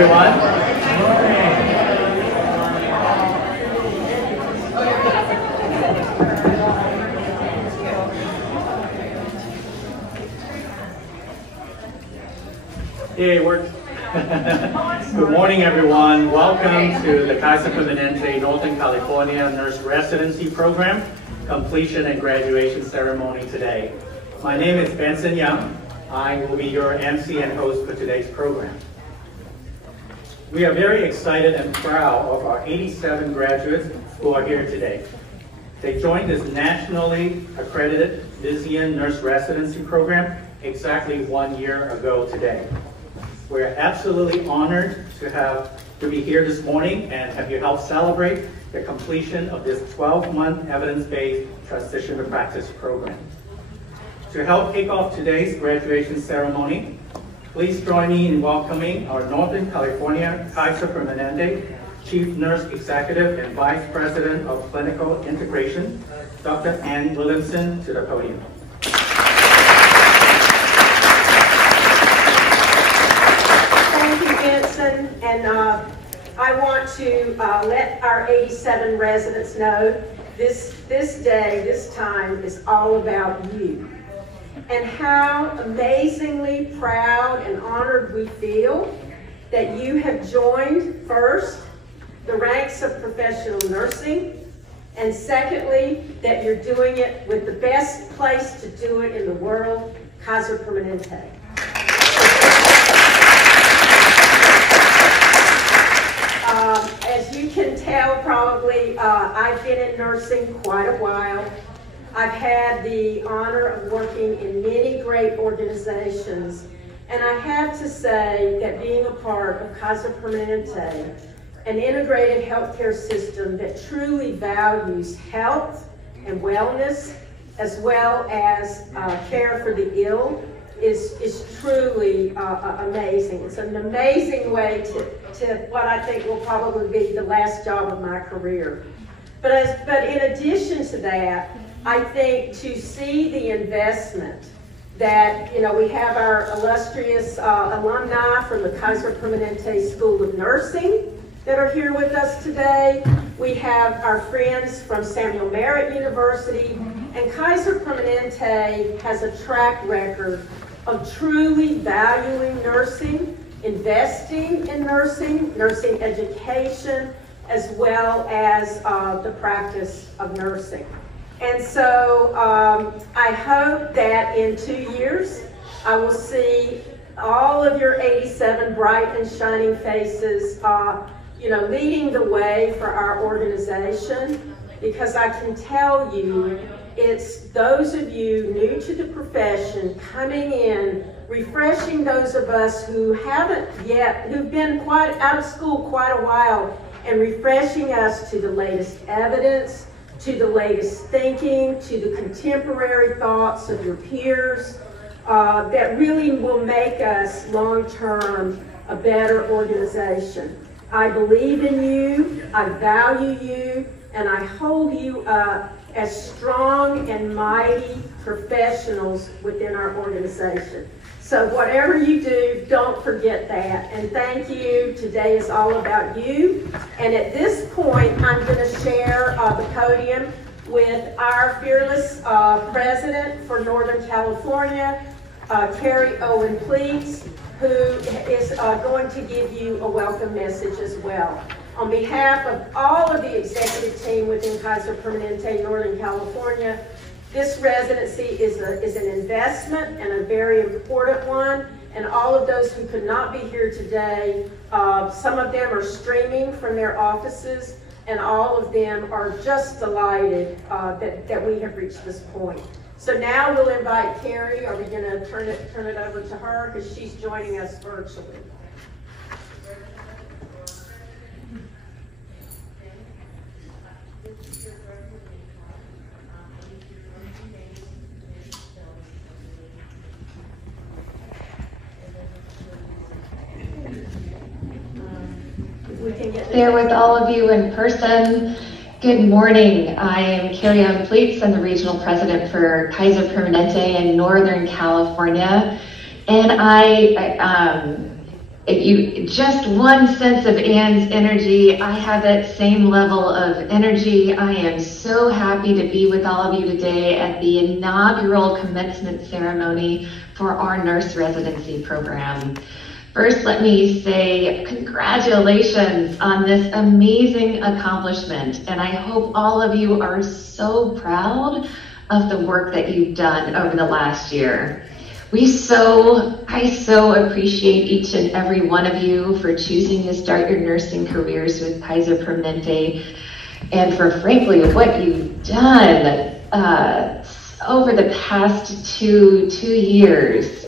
everyone. Yeah, it works. Good morning, everyone. Welcome to the Kaiser Permanente Northern California Nurse Residency Program completion and graduation ceremony today. My name is Benson Young. I will be your MC and host for today's program. We are very excited and proud of our 87 graduates who are here today. They joined this nationally accredited Vizian Nurse Residency Program exactly 1 year ago today. We're absolutely honored to be here this morning and have you help celebrate the completion of this 12-month evidence-based transition to practice program. To help kick off today's graduation ceremony, please join me in welcoming our Northern California Kaiser Permanente Chief Nurse Executive and Vice President of Clinical Integration, Dr. Ann Williamson, to the podium. Thank you, Benson, and I want to let our 87 residents know this day, this time is all about you, and how amazingly proud and honored we feel that you have joined, first, the ranks of professional nursing, and secondly, that you're doing it with the best place to do it in the world, Kaiser Permanente. As you can tell, probably, I've been in nursing quite a while. I've had the honor of working in many great organizations, and I have to say that being a part of Kaiser Permanente, an integrated healthcare system that truly values health and wellness, as well as care for the ill, is truly amazing. It's an amazing way to what I think will probably be the last job of my career. But in addition to that, I think to see the investment that, we have our illustrious alumni from the Kaiser Permanente School of Nursing that are here with us today. We have our friends from Samuel Merritt University, and Kaiser Permanente has a track record of truly valuing nursing, investing in nursing, nursing education, as well as the practice of nursing. And so I hope that in 2 years, I will see all of your 87 bright and shining faces, leading the way for our organization, because I can tell you, it's those of you new to the profession coming in, refreshing those of us who haven't yet, who've been quite out of school quite a while, and refreshing us to the latest evidence, to the latest thinking, to the contemporary thoughts of your peers, that really will make us long-term a better organization. I believe in you, I value you, and I hold you up as strong and mighty professionals within our organization. So whatever you do, don't forget that. And thank you. Today is all about you. And at this point, I'm going to share the podium with our fearless president for Northern California, Carrie Owen Pleats, who is going to give you a welcome message as well. On behalf of all of the executive team within Kaiser Permanente Northern California, this residency is an investment and a very important one. And all of those who could not be here today, some of them are streaming from their offices, and all of them are just delighted that we have reached this point. So now we'll invite Carrie. Are we going to turn it over to her because she's joining us virtually? There with all of you in person. Good morning. I am Carrie Owen Pleats. I'm the regional president for Kaiser Permanente in Northern California. And If you just one sense of Anne's energy, I have that same level of energy. I am so happy to be with all of you today at the inaugural commencement ceremony for our nurse residency program. First, let me say congratulations on this amazing accomplishment, and I hope all of you are so proud of the work that you've done over the last year. I so appreciate each and every one of you for choosing to start your nursing careers with Kaiser Permanente, and for frankly what you've done over the past two years,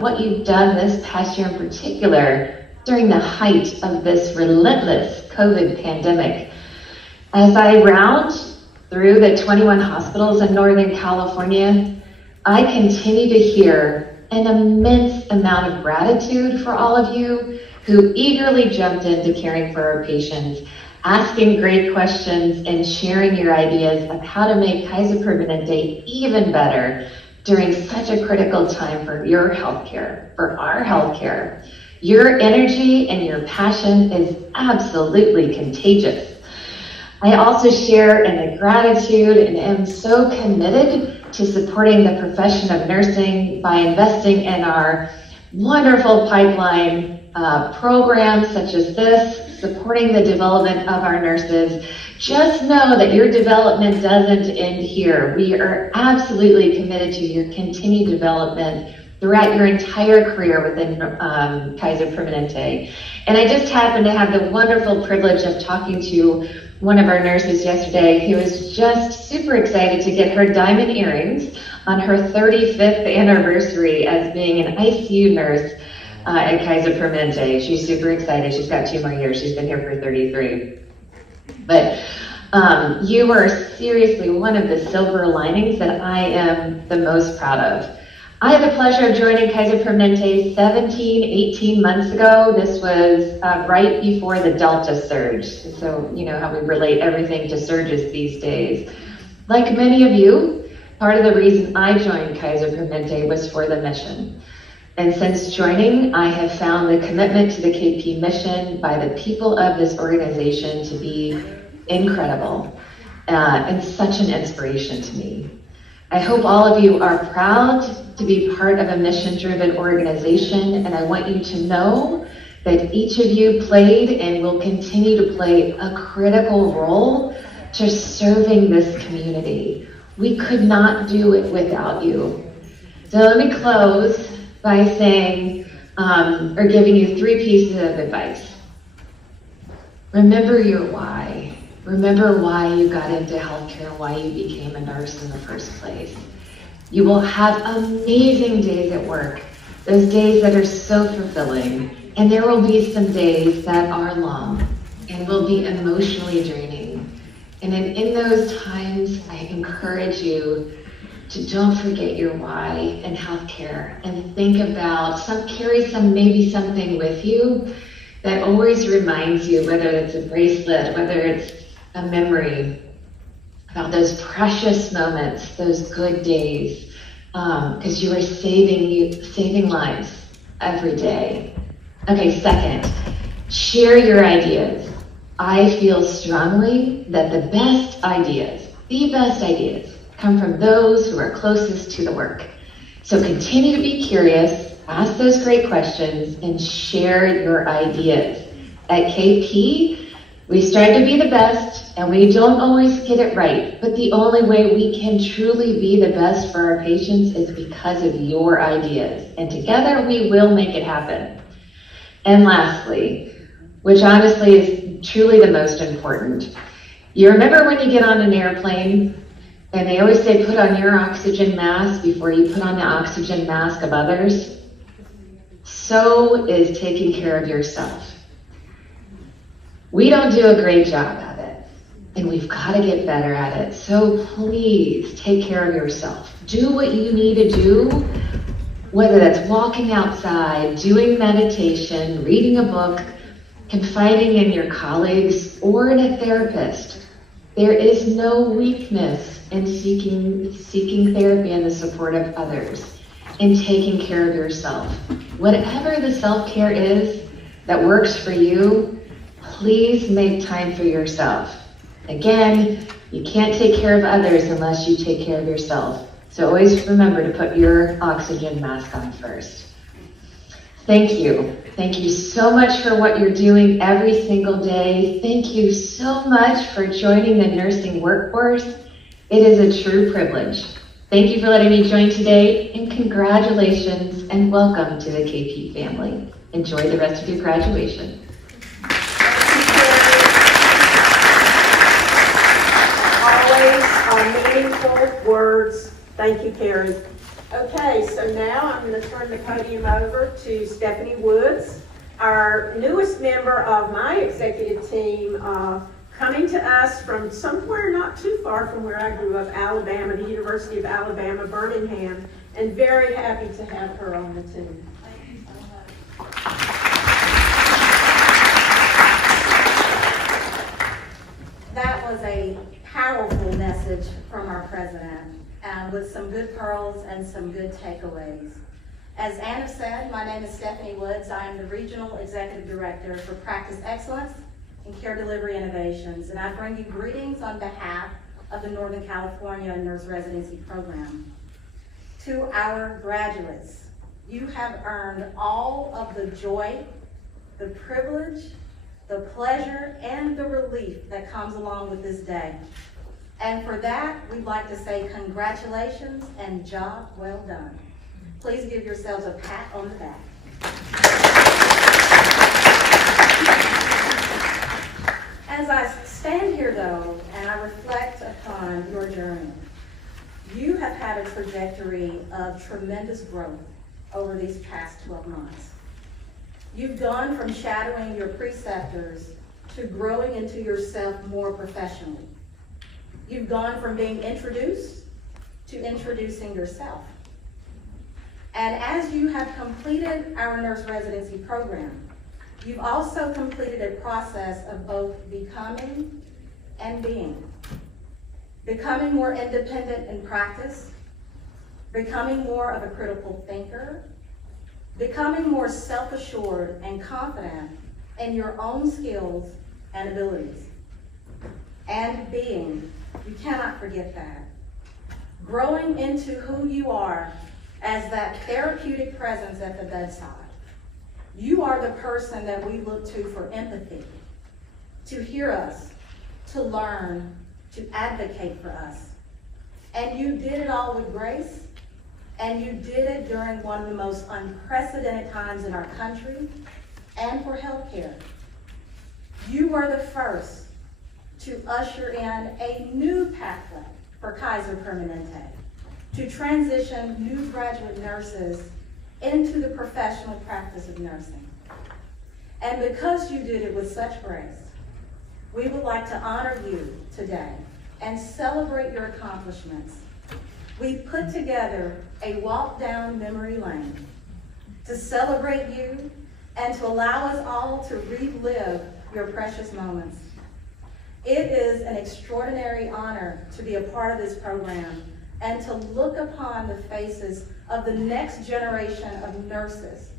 what you've done this past year in particular during the height of this relentless COVID pandemic. As I round through the 21 hospitals in Northern California, I continue to hear an immense amount of gratitude for all of you who eagerly jumped into caring for our patients, asking great questions and sharing your ideas of how to make Kaiser Permanente even better during such a critical time for your healthcare, for our healthcare. Your energy and your passion is absolutely contagious. I also share in the gratitude and am so committed to supporting the profession of nursing by investing in our wonderful pipeline programs such as this, supporting the development of our nurses. Just know that your development doesn't end here. We are absolutely committed to your continued development throughout your entire career within Kaiser Permanente. And I just happened to have the wonderful privilege of talking to one of our nurses yesterday who was just super excited to get her diamond earrings on her 35th anniversary as being an ICU nurse at Kaiser Permanente. She's super excited. She's got 2 more years. She's been here for 33. But you are seriously one of the silver linings that I am the most proud of. I had the pleasure of joining Kaiser Permanente 18 months ago. This was right before the Delta surge. So you know how we relate everything to surges these days. Like many of you, part of the reason I joined Kaiser Permanente was for the mission. And since joining, I have found the commitment to the KP mission by the people of this organization to be incredible and such an inspiration to me. I hope all of you are proud to be part of a mission-driven organization, and I want you to know that each of you played and will continue to play a critical role to serving this community. We could not do it without you. So let me close by saying, or giving you 3 pieces of advice. Remember your why. Remember why you got into healthcare, why you became a nurse in the first place. You will have amazing days at work, those days that are so fulfilling, and there will be some days that are long and will be emotionally draining. And in those times, I encourage you to don't forget your why in healthcare and think about carry maybe something with you that always reminds you, whether it's a bracelet, whether it's a memory about those precious moments, those good days, because you are saving lives every day. Okay, second, share your ideas. I feel strongly that the best ideas come from those who are closest to the work. So continue to be curious, ask those great questions, and share your ideas. At KP, we strive to be the best, and we don't always get it right, but the only way we can truly be the best for our patients is because of your ideas, and together we will make it happen. And lastly, which honestly is truly the most important, you remember when you get on an airplane, and they always say put on your oxygen mask before you put on the oxygen mask of others? So is taking care of yourself. We don't do a great job at it, and we've got to get better at it. So please take care of yourself. Do what you need to do, whether that's walking outside, doing meditation, reading a book, confiding in your colleagues, or in a therapist. There is no weakness in seeking therapy and the support of others, in taking care of yourself. Whatever the self-care is, that works for you, please make time for yourself. Again, you can't take care of others unless you take care of yourself. So always remember to put your oxygen mask on first. Thank you. Thank you so much for what you're doing every single day. Thank you so much for joining the nursing workforce. It is a true privilege. Thank you for letting me join today, and congratulations and welcome to the KP family. Enjoy the rest of your graduation. Always meaningful words. Thank you, Carrie. Okay, so now I'm going to turn the podium over to Stephanie Woods, our newest member of my executive team, coming to us from somewhere not too far from where I grew up, Alabama, the University of Alabama, Birmingham, and very happy to have her on the team. Thank you so much. That was a powerful message from our president, with some good pearls and some good takeaways. As Anna said, my name is Stephanie Woods. I am the Regional Executive Director for Practice Excellence and Care Delivery Innovations, and I bring you greetings on behalf of the Northern California Nurse Residency Program. To our graduates, you have earned all of the joy, the privilege, the pleasure, and the relief that comes along with this day. And for that, we'd like to say congratulations and job well done. Please give yourselves a pat on the back. As I stand here though, and I reflect upon your journey, you have had a trajectory of tremendous growth over these past 12 months. You've gone from shadowing your preceptors to growing into yourself more professionally. You've gone from being introduced to introducing yourself. And as you have completed our nurse residency program, you've also completed a process of both becoming and being. Becoming more independent in practice, becoming more of a critical thinker, becoming more self-assured and confident in your own skills and abilities. And being, you cannot forget that. Growing into who you are as that therapeutic presence at the bedside. You are the person that we look to for empathy, to hear us, to learn, to advocate for us. And you did it all with grace, and you did it during one of the most unprecedented times in our country and for healthcare. You were the first to usher in a new pathway for Kaiser Permanente, to transition new graduate nurses into the professional practice of nursing. And because you did it with such grace, we would like to honor you today and celebrate your accomplishments. We put together a walk down memory lane to celebrate you and to allow us all to relive your precious moments. It is an extraordinary honor to be a part of this program and to look upon the faces of the next generation of nurses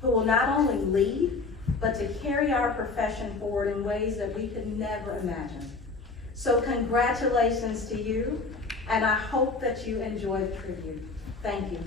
who will not only lead, but to carry our profession forward in ways that we could never imagine. So congratulations to you, and I hope that you enjoy the tribute. Thank you.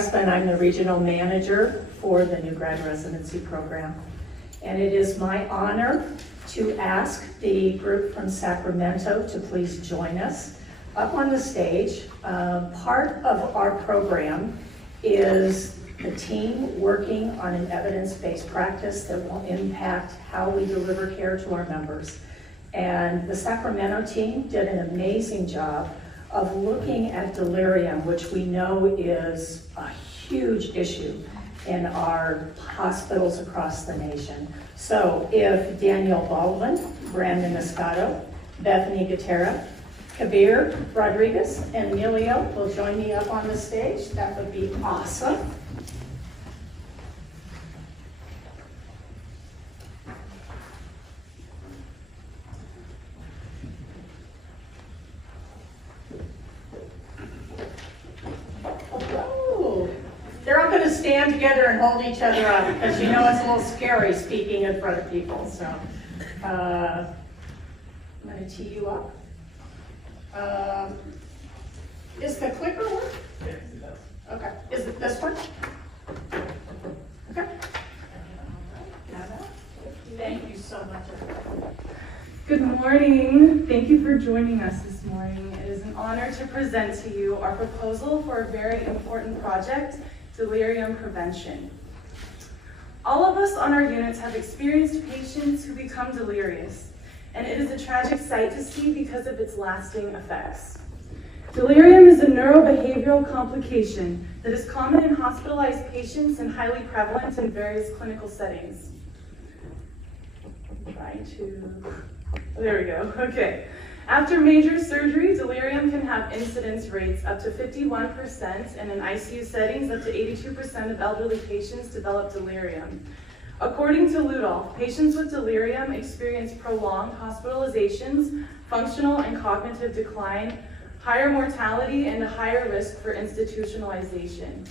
Raspa, and I'm the regional manager for the new grad residency program. And it is my honor to ask the group from Sacramento to please join us up on the stage. Part of our program is the team working on an evidence-based practice that will impact how we deliver care to our members. And the Sacramento team did an amazing job of looking at delirium, which we know is a huge issue in our hospitals across the nation. So if Daniel Baldwin, Brandon Escato, Bethany Gutierrez, Kabir Rodriguez, and Emilio will join me up on the stage, that would be awesome. They're all going to stand together and hold each other up because you know it's a little scary speaking in front of people. So I'm going to tee you up. Is the clicker work? Yes, it does. Okay. Is it this one? Okay. Thank you so much. Good morning. Thank you for joining us this morning. It is an honor to present to you our proposal for a very important project, delirium prevention. All of us on our units have experienced patients who become delirious, and it is a tragic sight to see because of its lasting effects. Delirium is a neurobehavioral complication that is common in hospitalized patients and highly prevalent in various clinical settings. There we go, okay. After major surgery, delirium can have incidence rates up to 51%, and in ICU settings, up to 82% of elderly patients develop delirium. According to Ludolf, patients with delirium experience prolonged hospitalizations, functional and cognitive decline, higher mortality, and a higher risk for institutionalization.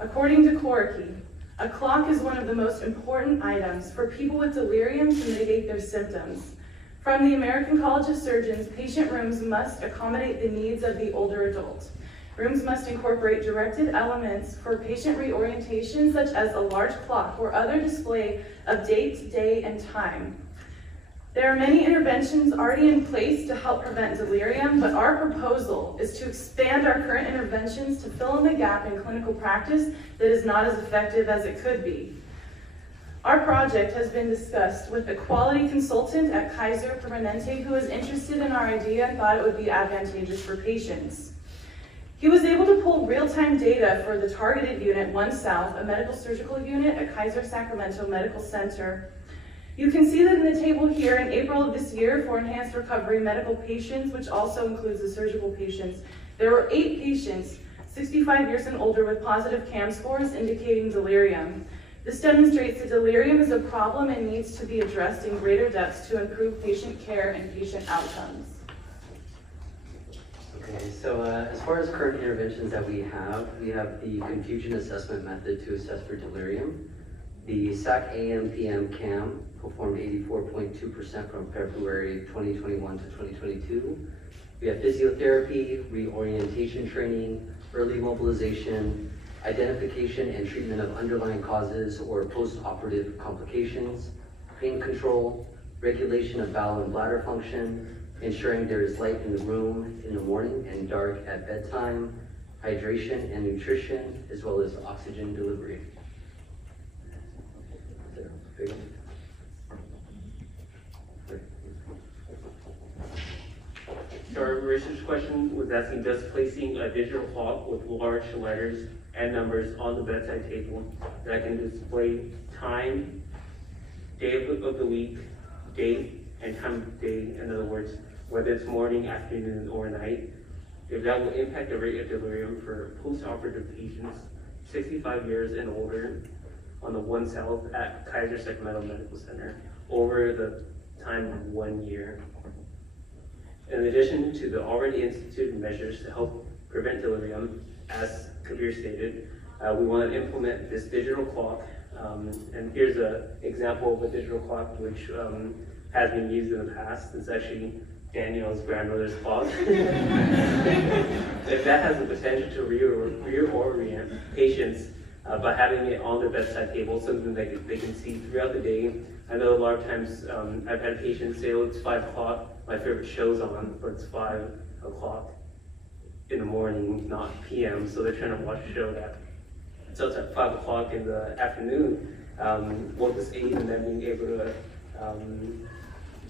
According to Corky, a clock is one of the most important items for people with delirium to mitigate their symptoms. From the American College of Surgeons, patient rooms must accommodate the needs of the older adult. Rooms must incorporate directed elements for patient reorientation, such as a large clock or other display of date, day, and time. There are many interventions already in place to help prevent delirium, but our proposal is to expand our current interventions to fill in the gap in clinical practice that is not as effective as it could be. Our project has been discussed with a quality consultant at Kaiser Permanente who is interested in our idea and thought it would be advantageous for patients. He was able to pull real-time data for the targeted unit 1 South, a medical surgical unit at Kaiser Sacramento Medical Center. You can see that in the table here in April of this year for enhanced recovery medical patients, which also includes the surgical patients, there were 8 patients, 65 years and older, with positive CAM scores indicating delirium. This demonstrates that delirium is a problem and needs to be addressed in greater depth to improve patient care and patient outcomes. Okay, so as far as current interventions that we have the confusion assessment method to assess for delirium. The SAC AM-PM CAM performed 84.2% from February 2021 to 2022. We have physiotherapy, reorientation training, early mobilization, identification and treatment of underlying causes or post-operative complications, pain control, regulation of bowel and bladder function, ensuring there is light in the room in the morning and dark at bedtime, hydration and nutrition, as well as oxygen delivery. So our research question was asking, does placing a digital clock with large letters and numbers on the bedside table that can display time, day of the week, date, and time of day, in other words, whether it's morning, afternoon, or night, if that will impact the rate of delirium for post-operative patients 65 years and older on the 1 South at Kaiser Sacramento Medical Center over the time of 1 year. In addition to the already instituted measures to help prevent delirium, as Kabir stated, we want to implement this digital clock. And here's an example of a digital clock which has been used in the past. It's actually Daniel's grandmother's clock. If that has the potential to reorient patients by having it on their bedside table, something that they can see throughout the day. I know a lot of times I've had patients say, oh, it's 5 o'clock, my favorite show's on, but it's 5 o'clock in the morning, not PM, so they're trying to watch a show that starts at 5 o'clock in the afternoon. Will this aid in them being able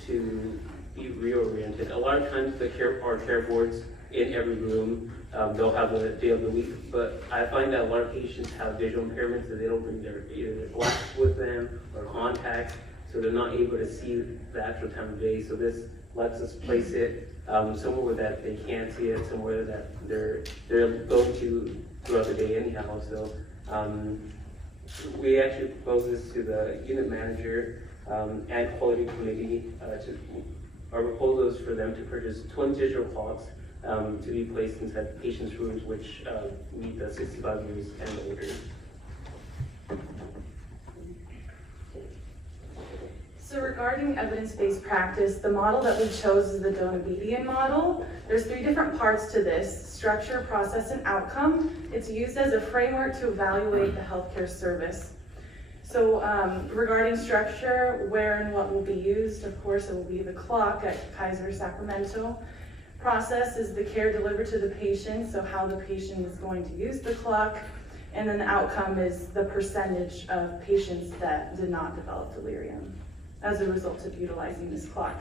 to be reoriented? A lot of times our care boards in every room, they'll have a day of the week, but I find that a lot of patients have visual impairments that they don't bring either their glasses with them or contacts, so they're not able to see the actual time of day. So this lets us place it somewhere that they can see it, somewhere that they're going to throughout the day anyhow. So we actually proposed this to the unit manager and quality committee. Our proposal is for them to purchase 20 digital clocks to be placed inside patients' rooms which meet the 65 years and older. So regarding evidence-based practice, the model that we chose is the Donabeedian model. There's 3 different parts to this: structure, process, and outcome. It's used as a framework to evaluate the healthcare service. So regarding structure, where and what will be used, of course, it will be the clock at Kaiser Sacramento. Process is the care delivered to the patient, so how the patient is going to use the clock. And then the outcome is the percentage of patients that did not develop delirium as a result of utilizing this clock.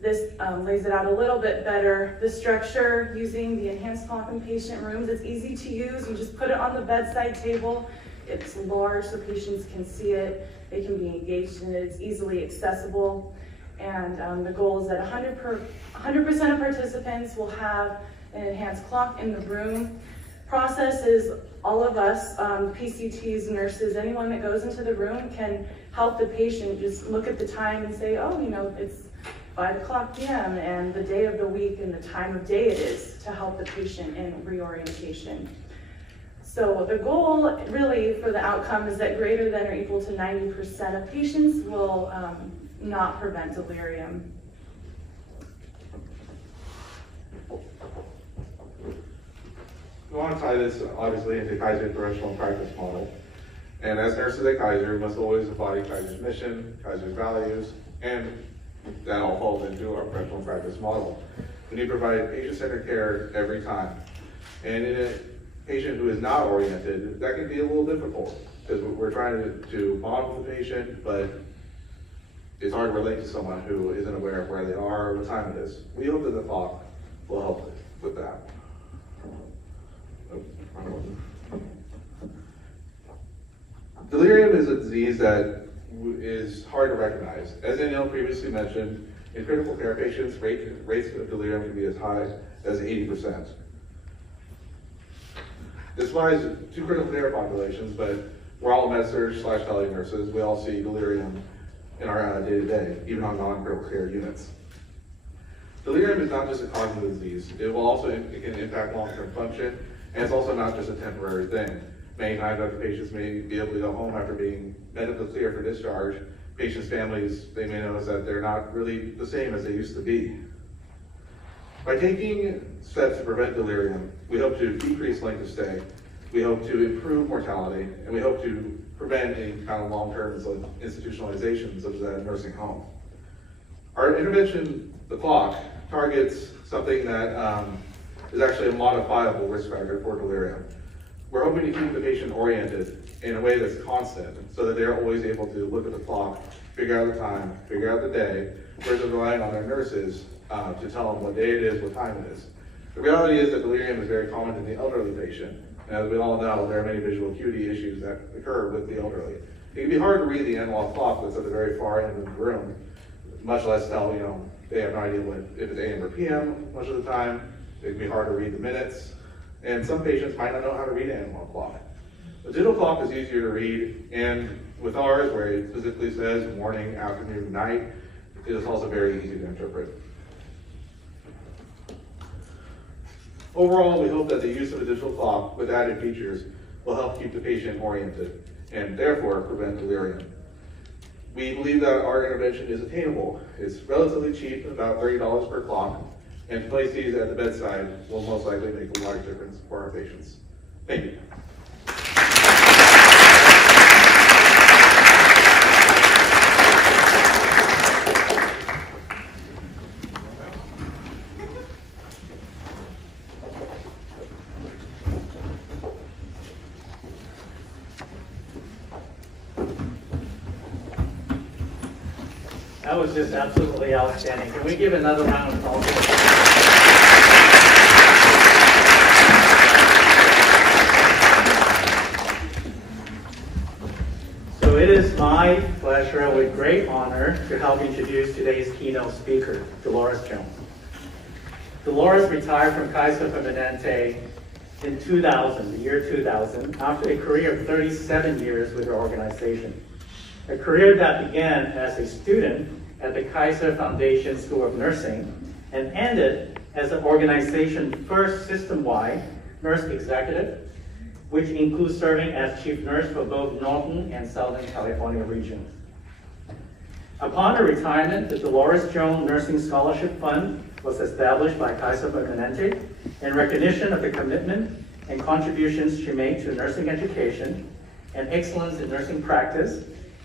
This lays it out a little bit better. The structure, using the enhanced clock in patient rooms, it's easy to use. You just put it on the bedside table. It's large so patients can see it. They can be engaged in it. It's easily accessible. And the goal is that 100% of participants will have an enhanced clock in the room. Process is all of us, PCTs, nurses, anyone that goes into the room can help the patient just look at the time and say, oh, you know, it's 5 o'clock p.m. and the day of the week and the time of day it is, to help the patient in reorientation. So the goal really for the outcome is that greater than or equal to 90% of patients will not prevent delirium. We want to tie this obviously into Kaiser's professional practice model. And as nurses at Kaiser, we must always embody Kaiser's mission, Kaiser's values, and that all falls into our professional practice model. We need to provide patient-centered care every time. And in a patient who is not oriented, that can be a little difficult because we're trying to bond with the patient, but it's hard to relate to someone who isn't aware of where they are or what time it is. We hope that the clock will help with that. Delirium is a disease that is hard to recognize. As Danielle previously mentioned, in critical care patients, rates of delirium can be as high as 80%. This applies to critical care populations, but we're all med-surg/tele nurses. We all see delirium in our day-to-day, even on non-critical care units. Delirium is not just a cognitive disease. It can impact long-term function, and it's also not just a temporary thing. Many times after patients may be able to go home after being medically clear for discharge, patients' families, they may notice that they're not really the same as they used to be. By taking steps to prevent delirium, we hope to decrease length of stay, we hope to improve mortality, and we hope to prevent any kind of long-term institutionalization, such as at a nursing home. Our intervention, the clock, targets something that is actually a modifiable risk factor for delirium. We're hoping to keep the patient oriented in a way that's constant, so that they're always able to look at the clock, figure out the time, figure out the day, versus relying on their nurses to tell them what day it is, what time it is. The reality is that delirium is very common in the elderly patient. And as we all know, there are many visual acuity issues that occur with the elderly. It can be hard to read the analog clock that's at the very far end of the room, much less tell, they have no idea if it's AM or PM much of the time. It can be hard to read the minutes. And some patients might not know how to read an analog clock. The digital clock is easier to read, and with ours, where it specifically says morning, afternoon, night, it is also very easy to interpret. Overall, we hope that the use of a digital clock with added features will help keep the patient oriented and therefore prevent delirium. We believe that our intervention is attainable. It's relatively cheap, about $30 per clock. And to place these at the bedside will most likely make a large difference for our patients. Thank you. That was just absolutely outstanding. Can we give another round of applause? So it is my pleasure with great honor to help introduce today's keynote speaker, Dolores Jones. Dolores retired from Kaiser Permanente in 2000, the year 2000, after a career of 37 years with the organization. A career that began as a student at the Kaiser Foundation School of Nursing and ended as the organization's first system-wide nurse executive, which includes serving as chief nurse for both Northern and Southern California regions. Upon her retirement, the Dolores Jones Nursing Scholarship Fund was established by Kaiser Permanente in recognition of the commitment and contributions she made to nursing education and excellence in nursing practice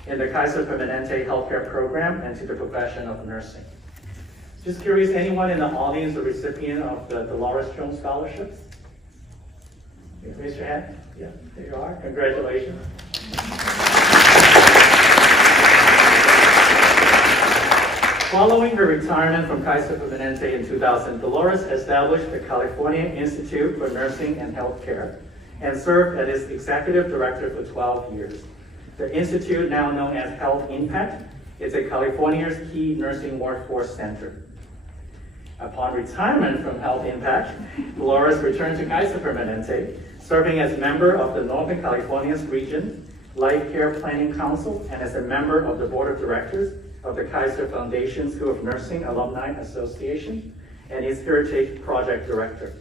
in the Kaiser Permanente healthcare program and to the profession of nursing. Just curious, anyone in the audience a recipient of the Dolores Jones scholarships? Raise your hand. Yeah, there you are. Congratulations. Following her retirement from Kaiser Permanente in 2000, Dolores established the California Institute for Nursing and Healthcare and served as its executive director for 12 years. The institute, now known as Health Impact, is a California's key nursing workforce center. Upon retirement from Health Impact, Dolores returned to Kaiser Permanente, serving as member of the Northern California's Region Life Care Planning Council and as a member of the board of directors of the Kaiser Foundation School of Nursing Alumni Association and its Heritage Project Director.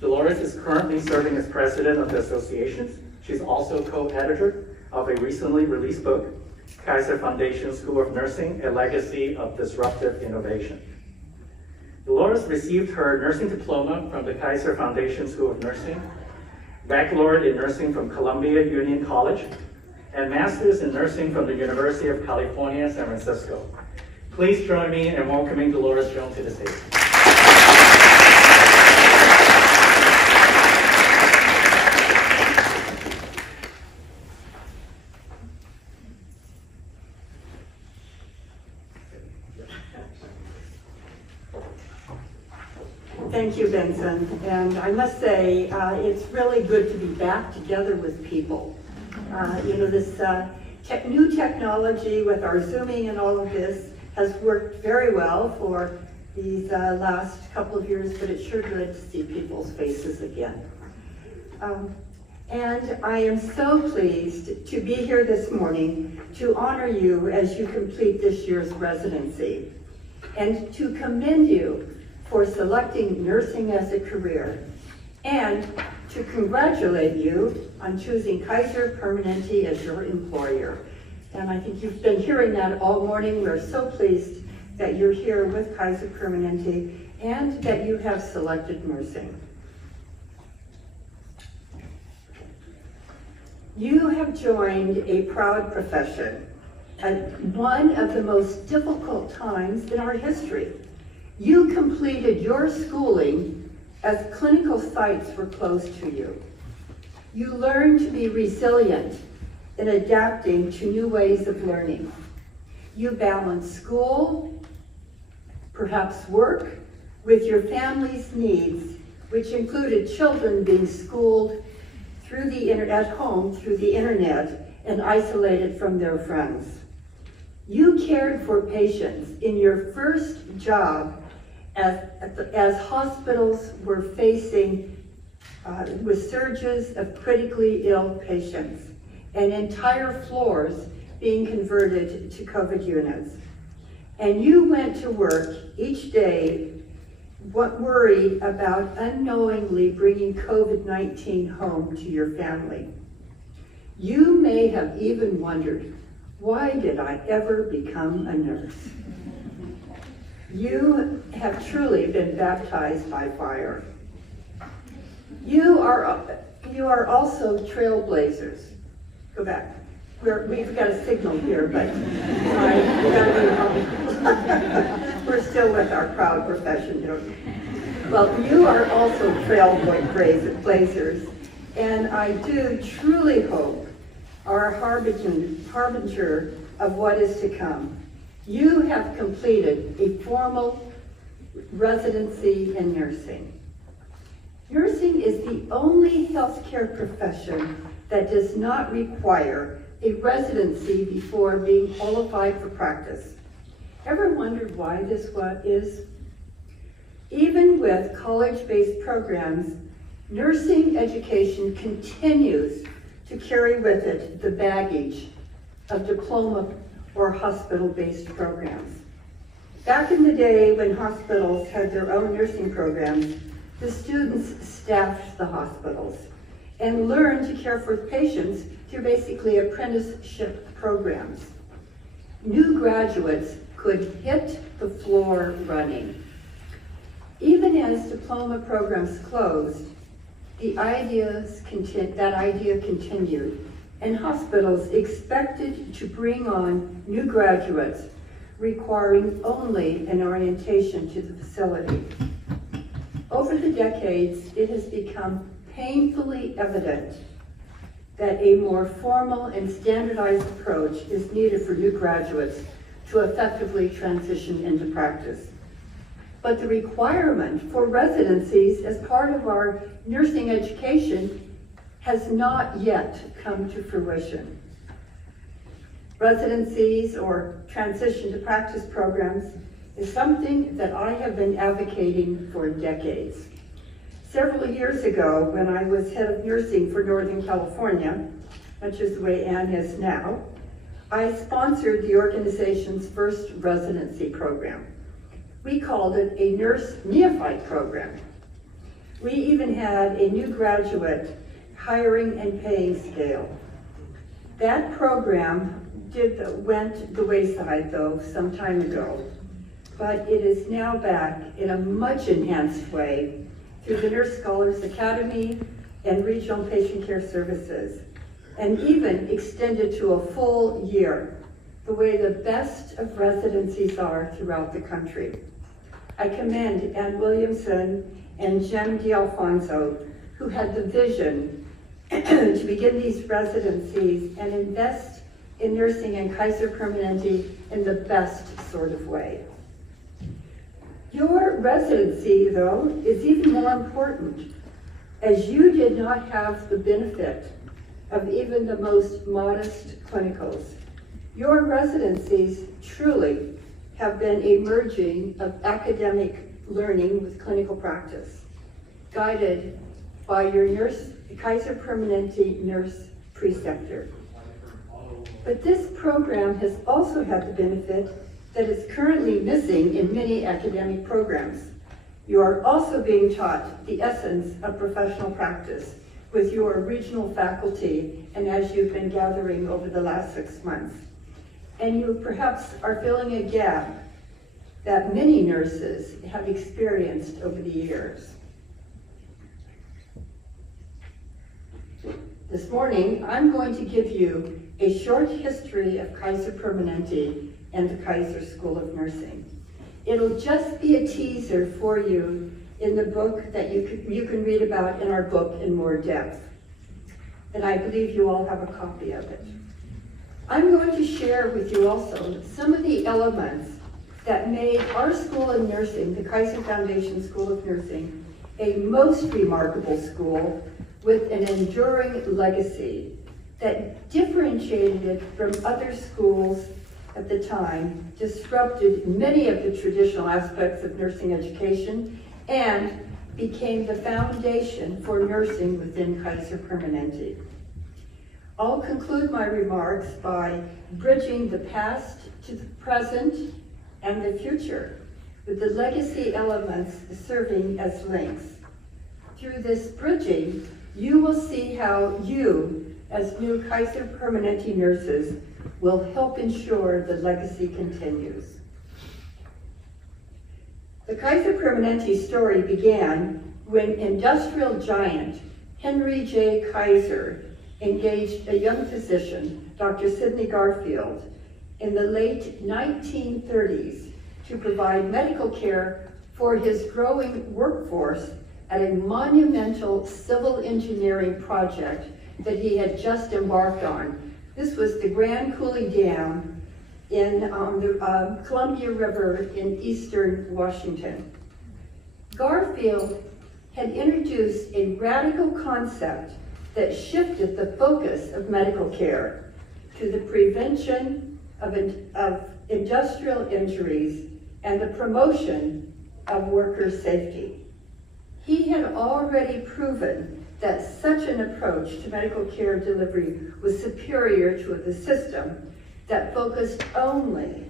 Dolores is currently serving as president of the association. She's also co-editor of a recently released book, Kaiser Foundation School of Nursing, A Legacy of Disruptive Innovation. Dolores received her nursing diploma from the Kaiser Foundation School of Nursing, baccalaureate in nursing from Columbia Union College, and master's in nursing from the University of California, San Francisco. Please join me in welcoming Dolores Jones to the stage. Thank you, Benson. And I must say, it's really good to be back together with people. This new technology with our Zooming and all of this has worked very well for these last couple of years, but it's sure good to see people's faces again. And I am so pleased to be here this morning to honor you as you complete this year's residency and to commend you for selecting nursing as a career, and to congratulate you on choosing Kaiser Permanente as your employer. And I think you've been hearing that all morning. We're so pleased that you're here with Kaiser Permanente and that you have selected nursing. You have joined a proud profession at one of the most difficult times in our history. You completed your schooling as clinical sites were closed to you. You learned to be resilient in adapting to new ways of learning. You balanced school, perhaps work, with your family's needs, which included children being schooled at home through the internet and isolated from their friends. You cared for patients in your first job as hospitals were facing with surges of critically ill patients and entire floors being converted to COVID units. And you went to work each day worried about unknowingly bringing COVID-19 home to your family. You may have even wondered, why did I ever become a nurse? You have truly been baptized by fire. You are also trailblazers. Go back. We've got a signal here, but we're still with our proud profession here. Well, you are also trailblazers, and I do truly hope are a harbinger of what is to come. You have completed a formal residency in nursing. Nursing is the only healthcare profession that does not require a residency before being qualified for practice. Ever wondered why this is? Even with college-based programs, nursing education continues to carry with it the baggage of diploma or hospital-based programs. Back in the day when hospitals had their own nursing programs, the students staffed the hospitals and learned to care for patients through basically apprenticeship programs. New graduates could hit the floor running. Even as diploma programs closed, that idea continued, and hospitals expected to bring on new graduates requiring only an orientation to the facility. Over the decades, it has become painfully evident that a more formal and standardized approach is needed for new graduates to effectively transition into practice. But the requirement for residencies as part of our nursing education has not yet come to fruition. Residencies or transition to practice programs is something that I have been advocating for decades. Several years ago, when I was head of nursing for Northern California, much as the way Ann is now, I sponsored the organization's first residency program. We called it a nurse neophyte program. We even had a new graduate hiring and paying scale. That program went the wayside though some time ago, but it is now back in a much enhanced way through the Nurse Scholars Academy and Regional Patient Care Services, and even extended to a full year, the way the best of residencies are throughout the country. I commend Ann Williamson and Jem D'Alfonso, who had the vision to begin these residencies and invest in nursing in Kaiser Permanente in the best sort of way. Your residency, though, is even more important, as you did not have the benefit of even the most modest clinicals. Your residencies truly have been a merging of academic learning with clinical practice, guided by your Kaiser Permanente nurse preceptor. But this program has also had the benefit that is currently missing in many academic programs. You are also being taught the essence of professional practice with your regional faculty and as you've been gathering over the last 6 months. And you perhaps are filling a gap that many nurses have experienced over the years. This morning, I'm going to give you a short history of Kaiser Permanente and the Kaiser School of Nursing. It'll just be a teaser for you in the book that you can read about in our book in more depth. And I believe you all have a copy of it. I'm going to share with you also some of the elements that made our School of Nursing, the Kaiser Foundation School of Nursing, a most remarkable school with an enduring legacy that differentiated it from other schools at the time, disrupted many of the traditional aspects of nursing education, and became the foundation for nursing within Kaiser Permanente. I'll conclude my remarks by bridging the past to the present and the future, with the legacy elements serving as links. Through this bridging, you will see how you, as new Kaiser Permanente nurses, will help ensure the legacy continues. The Kaiser Permanente story began when industrial giant Henry J. Kaiser engaged a young physician, Dr. Sidney Garfield, in the late 1930s to provide medical care for his growing workforce at a monumental civil engineering project that he had just embarked on. This was the Grand Coulee Dam in the Columbia River in eastern Washington. Garfield had introduced a radical concept that shifted the focus of medical care to the prevention of industrial injuries and the promotion of worker safety. He had already proven that such an approach to medical care delivery was superior to the system that focused only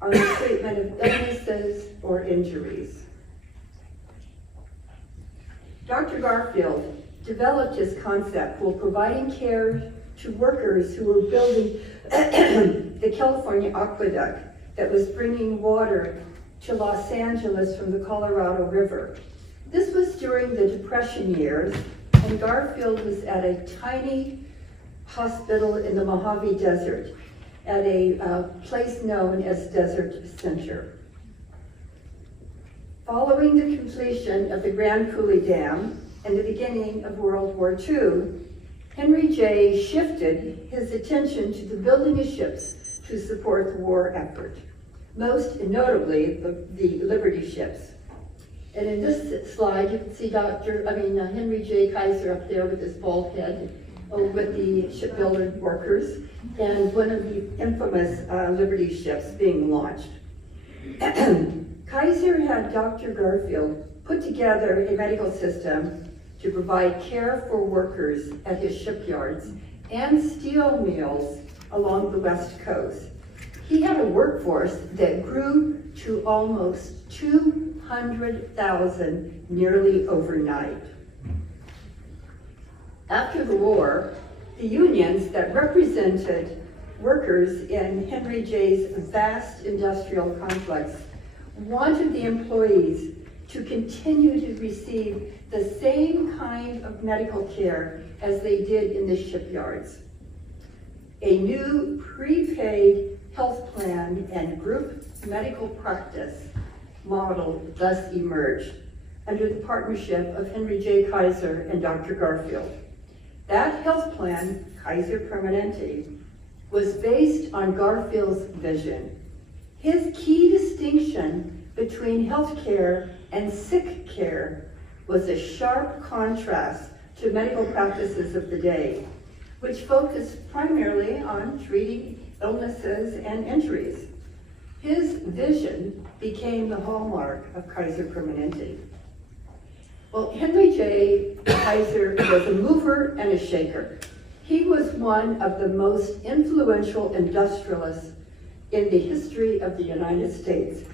on the treatment of illnesses or injuries. Dr. Garfield developed his concept for providing care to workers who were building the California aqueduct that was bringing water to Los Angeles from the Colorado River. This was during the Depression years, and Garfield was at a tiny hospital in the Mojave Desert at a place known as Desert Center. Following the completion of the Grand Coulee Dam and the beginning of World War II, Henry J. shifted his attention to the building of ships to support the war effort, most notably the Liberty ships. And in this slide, you can see Henry J. Kaiser up there with his bald head with the shipbuilding workers and one of the infamous Liberty ships being launched. Kaiser had Dr. Garfield put together a medical system to provide care for workers at his shipyards and steel mills along the West Coast. He had a workforce that grew to almost 200,000 nearly overnight. After the war, the unions that represented workers in Henry J.'s vast industrial complex wanted the employees to continue to receive the same kind of medical care as they did in the shipyards. A new prepaid health plan and group medical practice model thus emerged under the partnership of Henry J. Kaiser and Dr. Garfield. That health plan, Kaiser Permanente, was based on Garfield's vision. His key distinction between health care and sick care was a sharp contrast to medical practices of the day, which focused primarily on treating illnesses and injuries. His vision became the hallmark of Kaiser Permanente. Well, Henry J. Kaiser was a mover and a shaker. He was one of the most influential industrialists in the history of the United States.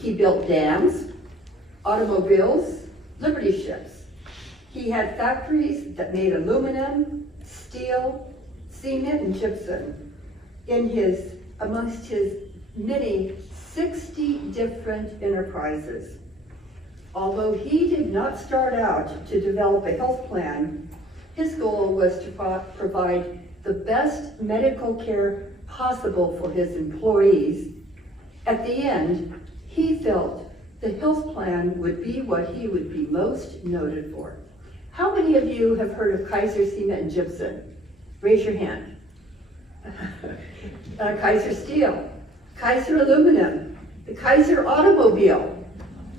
He built dams, automobiles, Liberty ships. He had factories that made aluminum, steel, cement, and gypsum amongst his many 60 different enterprises. Although he did not start out to develop a health plan, his goal was to provide the best medical care possible for his employees. At the end, he felt the health plan would be what he would be most noted for. How many of you have heard of Kaiser Cement and Gypsum? Raise your hand. Kaiser Steel, Kaiser Aluminum, the Kaiser Automobile,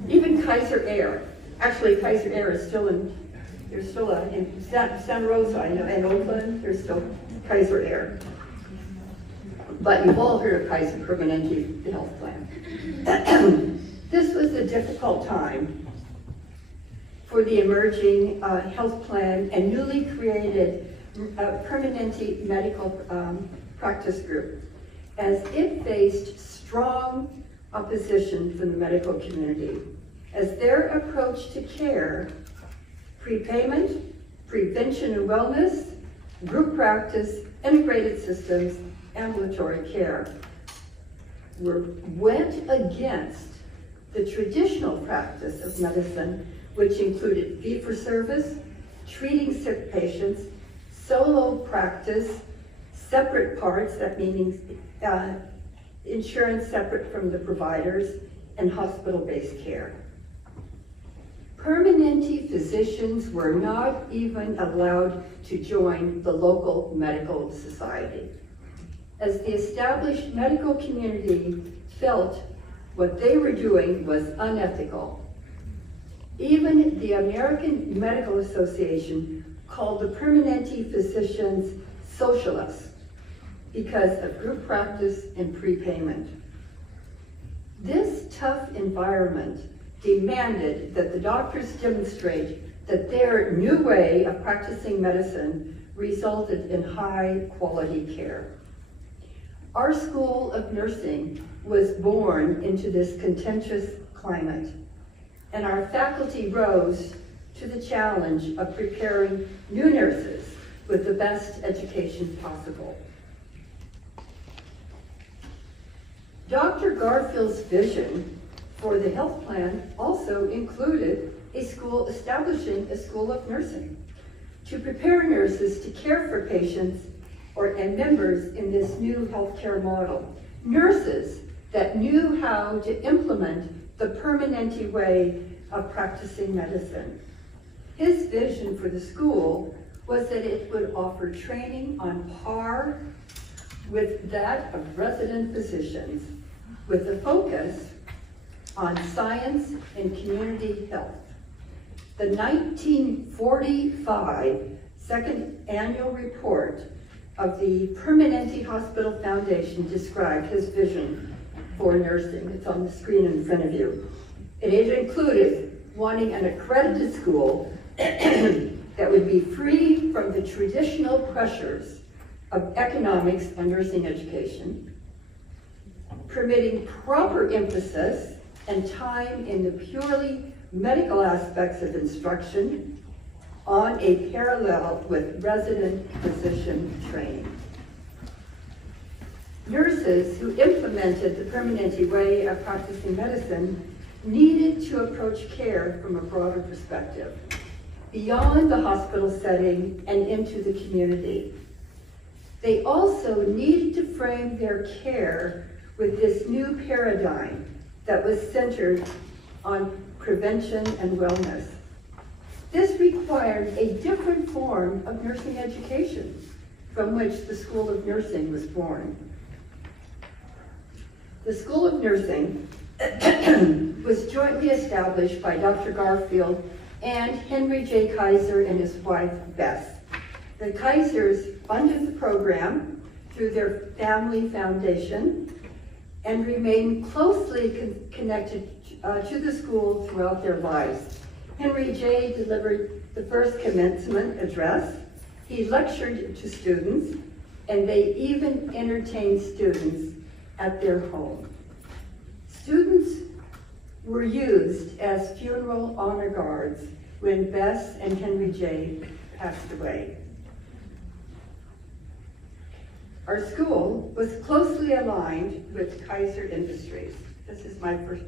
even Kaiser Air. Actually, Kaiser Air is still in Santa Rosa, I know, and Oakland, there's still Kaiser Air. But you've all heard of Kaiser Permanente, the health plan. This was a difficult time for the emerging health plan and newly created Permanente Medical Practice Group, as it faced strong opposition from the medical community, as their approach to care, prepayment, prevention and wellness, group practice, integrated systems, ambulatory care, went against the traditional practice of medicine, which included fee-for-service, treating sick patients, solo practice, separate parts, that meaning insurance separate from the providers, and hospital-based care. Permanente physicians were not even allowed to join the local medical society, as the established medical community felt what they were doing was unethical. Even the American Medical Association called the Permanente physicians socialists because of group practice and prepayment. This tough environment demanded that the doctors demonstrate that their new way of practicing medicine resulted in high quality care. Our School of Nursing was born into this contentious climate, and our faculty rose to the challenge of preparing new nurses with the best education possible. Dr. Garfield's vision for the health plan also included establishing a school of nursing to prepare nurses to care for patients and members in this new healthcare model. Nurses that knew how to implement the Permanente way of practicing medicine. His vision for the school was that it would offer training on par with that of resident physicians, with a focus on science and community health. The 1945 second annual report of the Permanente Hospital Foundation described his vision for nursing. It's on the screen in front of you. And it included wanting an accredited school that would be free from the traditional pressures of economics on nursing education, permitting proper emphasis and time in the purely medical aspects of instruction on a parallel with resident physician training. Nurses who implemented the Permanente way of practicing medicine needed to approach care from a broader perspective, beyond the hospital setting and into the community. They also needed to frame their care with this new paradigm that was centered on prevention and wellness. This required a different form of nursing education from which the School of Nursing was born. The School of Nursing was jointly established by Dr. Garfield and Henry J. Kaiser and his wife, Bess. The Kaisers funded the program through their family foundation and remained closely connected to the school throughout their lives. Henry J. delivered the first commencement address. He lectured to students, and they even entertained students at their home. Students were used as funeral honor guards when Bess and Henry J. passed away. Our school was closely aligned with Kaiser Industries. This is my first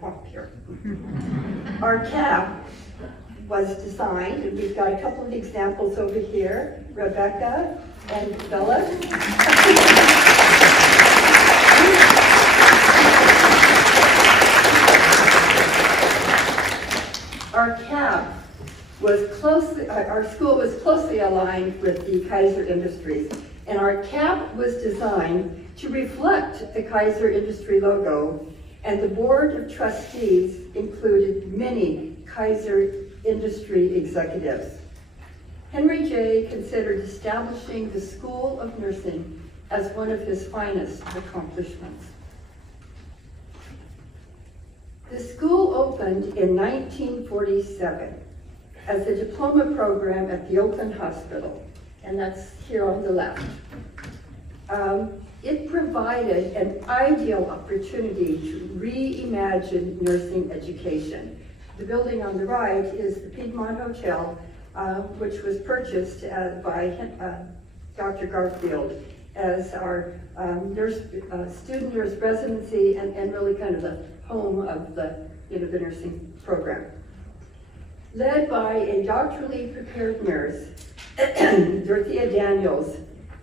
prop here. Our cap was designed, and we've got a couple of examples over here, Rebecca and Phyllis. Our school was closely aligned with the Kaiser Industries, and our cap was designed to reflect the Kaiser Industry logo, and the board of trustees included many Kaiser Industry executives. Henry J. considered establishing the School of Nursing as one of his finest accomplishments. The school opened in 1947 as a diploma program at the Oakland Hospital, and that's here on the left. It provided an ideal opportunity to reimagine nursing education. The building on the right is the Piedmont Hotel, which was purchased by Dr. Garfield as our student nurse residency and really kind of the home of the nursing program. Led by a doctorally prepared nurse, Dorothea Daniels,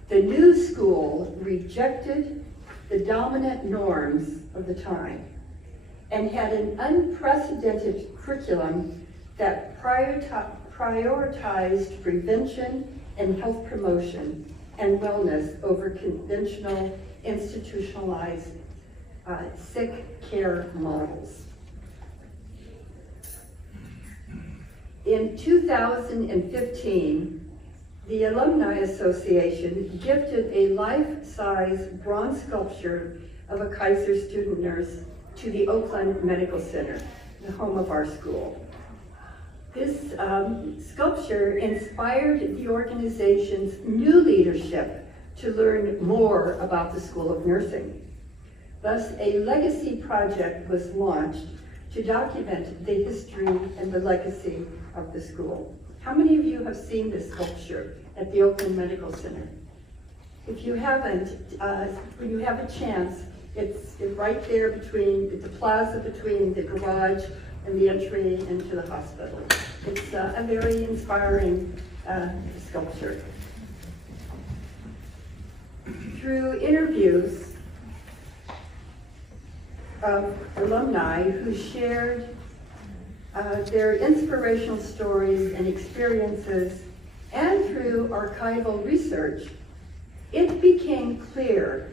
the new school rejected the dominant norms of the time and had an unprecedented curriculum that prioritized prevention and health promotion and wellness over conventional institutionalized sick care models. In 2015, the Alumni Association gifted a life-size bronze sculpture of a Kaiser student nurse to the Oakland Medical Center, the home of our school. This sculpture inspired the organization's new leadership to learn more about the School of Nursing. Thus, a legacy project was launched to document the history and the legacy of the school. How many of you have seen this sculpture at the Oakland Medical Center? If you haven't, when you have a chance, it's right there between the plaza, between the garage and the entry into the hospital. It's a very inspiring sculpture. Through interviews of alumni who shared their inspirational stories and experiences, and through archival research, it became clear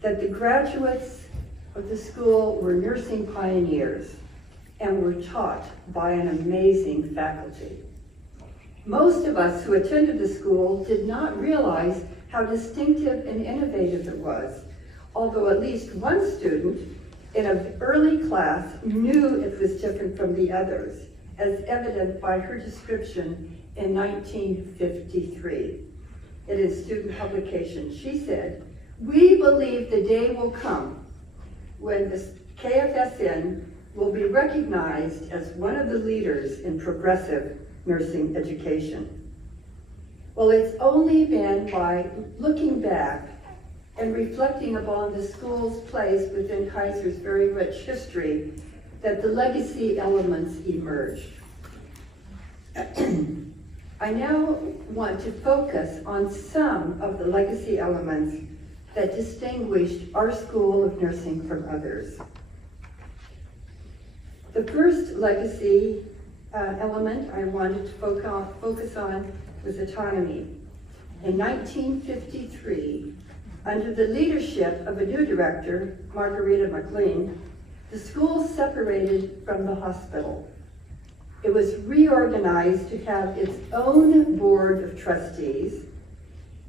that the graduates of the school were nursing pioneers and were taught by an amazing faculty. Most of us who attended the school did not realize how distinctive and innovative it was, although at least one student in an early class knew it was different from the others, as evident by her description in 1953. In a student publication, she said, "We believe the day will come when the KFSN will be recognized as one of the leaders in progressive nursing education." Well, it's only been by looking back and reflecting upon the school's place within Kaiser's very rich history that the legacy elements emerged. I now want to focus on some of the legacy elements that distinguished our School of Nursing from others. The first legacy element I wanted to focus on was autonomy. In 1953, under the leadership of a new director, Margarita McLean, the school separated from the hospital. It was reorganized to have its own board of trustees,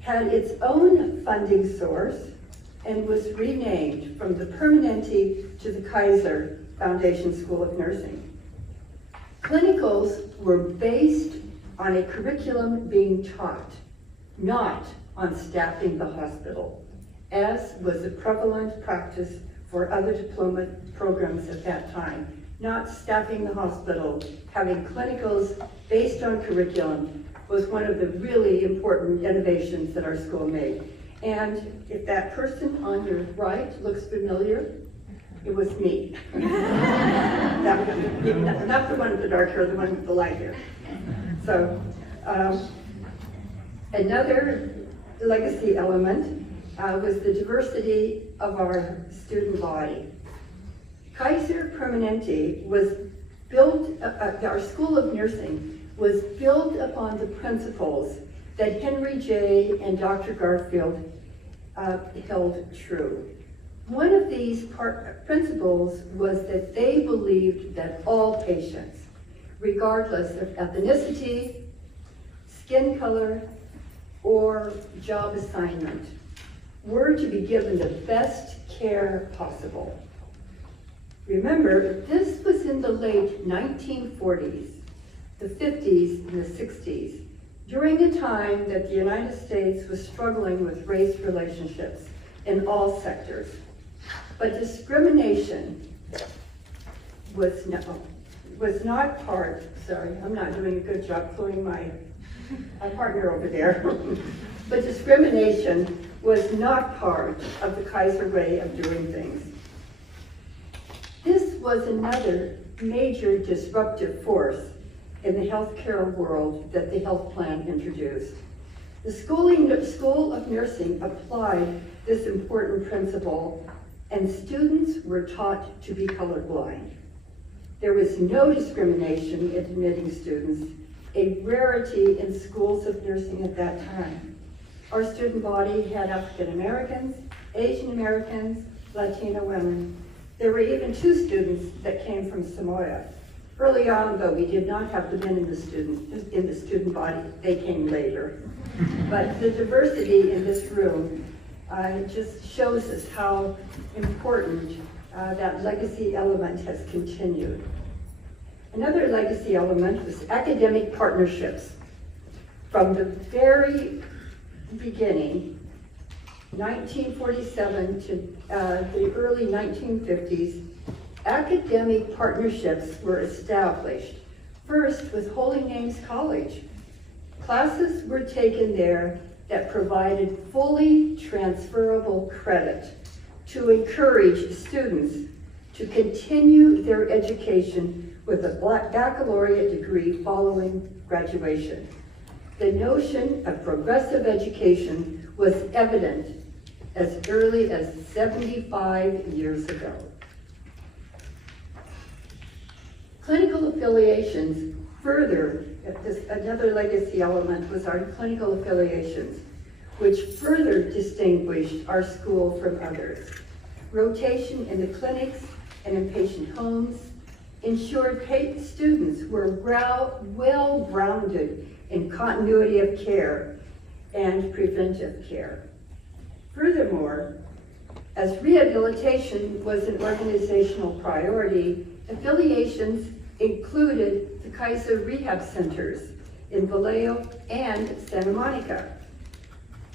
had its own funding source, and was renamed from the Permanente to the Kaiser Foundation School of Nursing. Clinicals were based on a curriculum being taught, not on staffing the hospital, as was the prevalent practice for other diploma programs at that time. Not staffing the hospital, having clinicals based on curriculum was one of the really important innovations that our school made. And if that person on your right looks familiar, it was me. Not the one with the dark hair, the one with the light hair. So, another legacy element was the diversity of our student body. Kaiser Permanente was built, our School of Nursing was built upon the principles that Henry J. and Dr. Garfield held true. One of these principles was that they believed that all patients, regardless of ethnicity, skin color, or job assignment, were to be given the best care possible. Remember, this was in the late 1940s, the 50s, and the 60s, during a time that the United States was struggling with race relationships in all sectors. But discrimination was not part, sorry, I'm not doing a good job pulling my my partner over there. But discrimination was not part of the Kaiser way of doing things. This was another major disruptive force in the healthcare world that the health plan introduced. The School of Nursing applied this important principle, and students were taught to be colorblind. There was no discrimination in admitting students, a rarity in schools of nursing at that time. Our student body had African Americans, Asian Americans, Latino women. There were even 2 students that came from Samoa. Early on, though, we did not have the men in the student body. They came later. But the diversity in this room just shows us how important that legacy element has continued. Another legacy element was academic partnerships. From the very beginning, 1947 to the early 1950s, academic partnerships were established. First with Holy Names College. Classes were taken there that provided fully transferable credit to encourage students to continue their education with a baccalaureate degree following graduation. The notion of progressive education was evident as early as 75 years ago. Clinical affiliations further, another legacy element was our clinical affiliations, which further distinguished our school from others. Rotation in the clinics and in patient homes ensured students were well-grounded in continuity of care and preventive care. Furthermore, as rehabilitation was an organizational priority, affiliations included the Kaiser Rehab Centers in Vallejo and Santa Monica.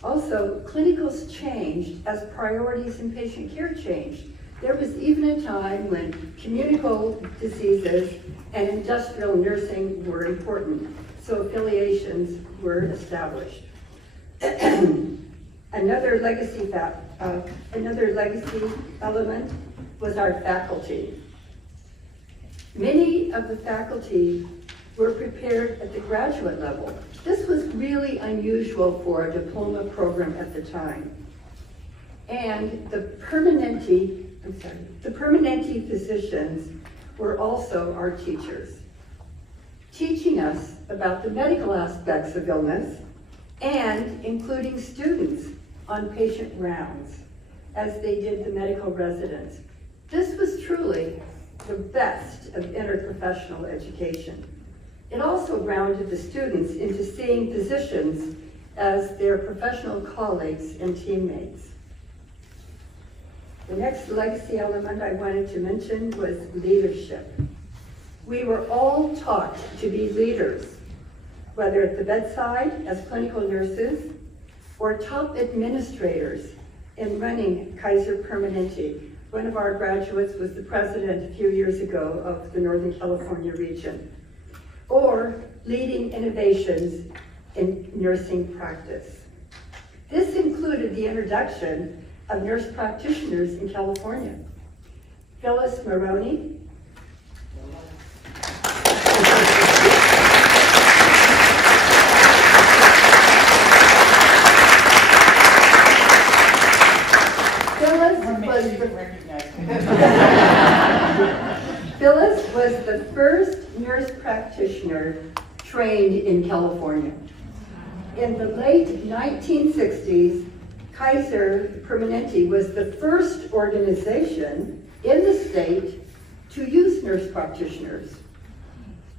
Also, clinicals changed as priorities in patient care changed. There was even a time when communicable diseases and industrial nursing were important, so affiliations were established. Another legacy element was our faculty. Many of the faculty were prepared at the graduate level. This was really unusual for a diploma program at the time. And the Permanente physicians were also our teachers, teaching us about the medical aspects of illness and including students on patient rounds as they did the medical residence. This was truly the best of interprofessional education. It also grounded the students into seeing physicians as their professional colleagues and teammates. The next legacy element I wanted to mention was leadership. We were all taught to be leaders, whether at the bedside as clinical nurses or top administrators in running Kaiser Permanente. One of our graduates was the president a few years ago of the Northern California region, or leading innovations in nursing practice. This included the introduction of nurse practitioners in California. Phyllis Maroney, Phyllis was the first nurse practitioner trained in California. In the late 1960s, Kaiser Permanente was the first organization in the state to use nurse practitioners.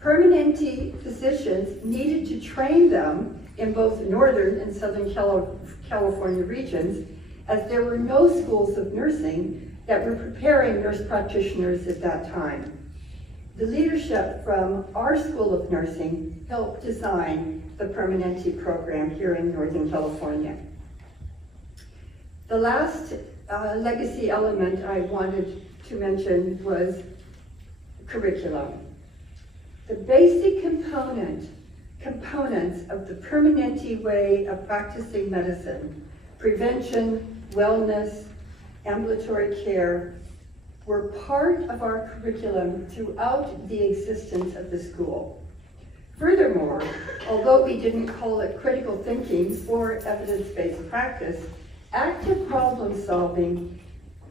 Permanente physicians needed to train them in both Northern and Southern California regions, as there were no schools of nursing that were preparing nurse practitioners at that time. The leadership from our School of Nursing helped design the Permanente program here in Northern California. The last legacy element I wanted to mention was curriculum. The basic component components of the Permanente way of practicing medicine, prevention, wellness, ambulatory care, were part of our curriculum throughout the existence of the school. Furthermore, although we didn't call it critical thinking or evidence-based practice, active problem solving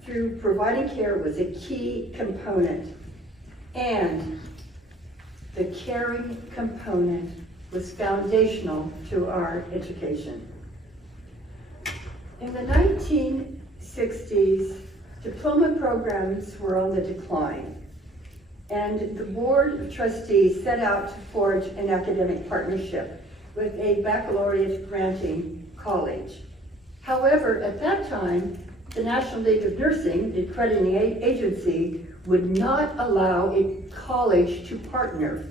through providing care was a key component. And the caring component was foundational to our education. In the 1960s, diploma programs were on the decline, and the Board of Trustees set out to forge an academic partnership with a baccalaureate granting college. However, at that time, the National League of Nursing, the accrediting agency, would not allow a college to partner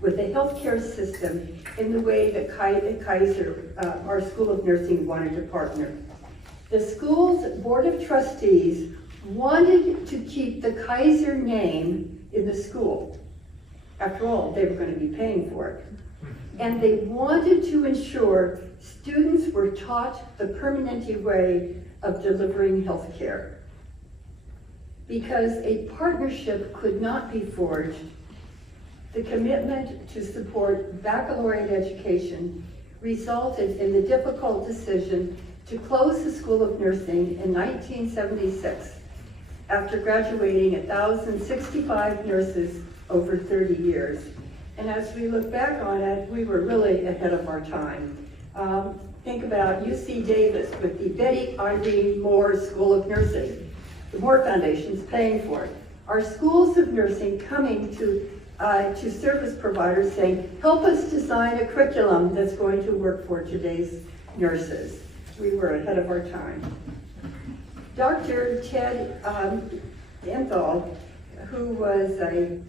with a healthcare system in the way that Kaiser, our School of Nursing, wanted to partner. The school's Board of Trustees wanted to keep the Kaiser name in the school. After all, they were going to be paying for it. And they wanted to ensure students were taught the Permanente way of delivering health care. Because a partnership could not be forged, the commitment to support baccalaureate education resulted in the difficult decision to close the School of Nursing in 1976 after graduating 1,065 nurses over 30 years. And as we look back on it, we were really ahead of our time. Think about UC Davis with the Betty Irene Moore School of Nursing. The Moore Foundation's paying for it. Our schools of nursing coming to service providers saying, help us design a curriculum that's going to work for today's nurses. We were ahead of our time. Dr. Ted Enthal, who was a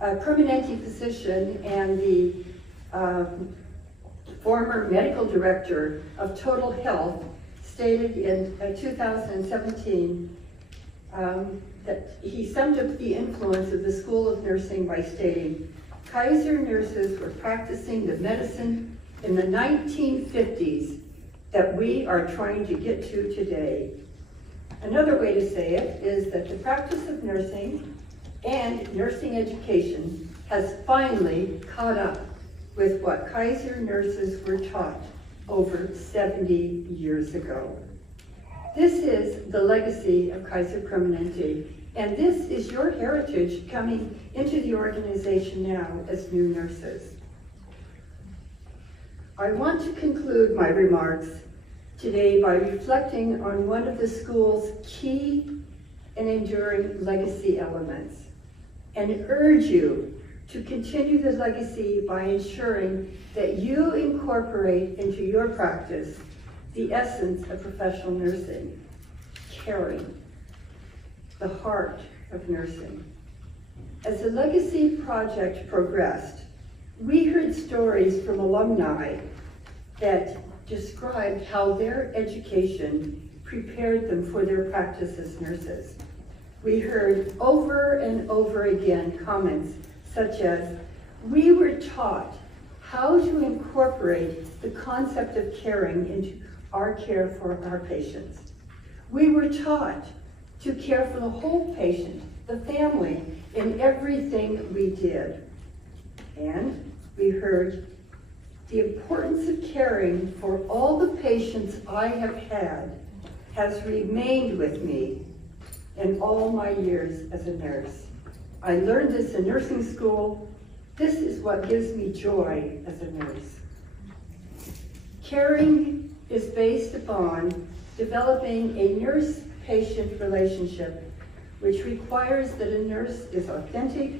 Permanente physician and the former medical director of Total Health, stated in 2017 that he summed up the influence of the School of Nursing by stating, Kaiser nurses were practicing the medicine in the 1950s that we are trying to get to today. Another way to say it is that the practice of nursing and nursing education has finally caught up with what Kaiser nurses were taught over 70 years ago. This is the legacy of Kaiser Permanente, and this is your heritage coming into the organization now as new nurses. I want to conclude my remarks today by reflecting on one of the school's key and enduring legacy elements, and urge you to continue the legacy by ensuring that you incorporate into your practice the essence of professional nursing, caring, the heart of nursing. As the legacy project progressed, we heard stories from alumni that described how their education prepared them for their practice as nurses. We heard over and over again comments such as, we were taught how to incorporate the concept of caring into our care for our patients. We were taught to care for the whole patient, the family, in everything we did. And we heard, the importance of caring for all the patients I have had has remained with me in all my years as a nurse. I learned this in nursing school. This is what gives me joy as a nurse. Caring is based upon developing a nurse-patient relationship, which requires that a nurse is authentic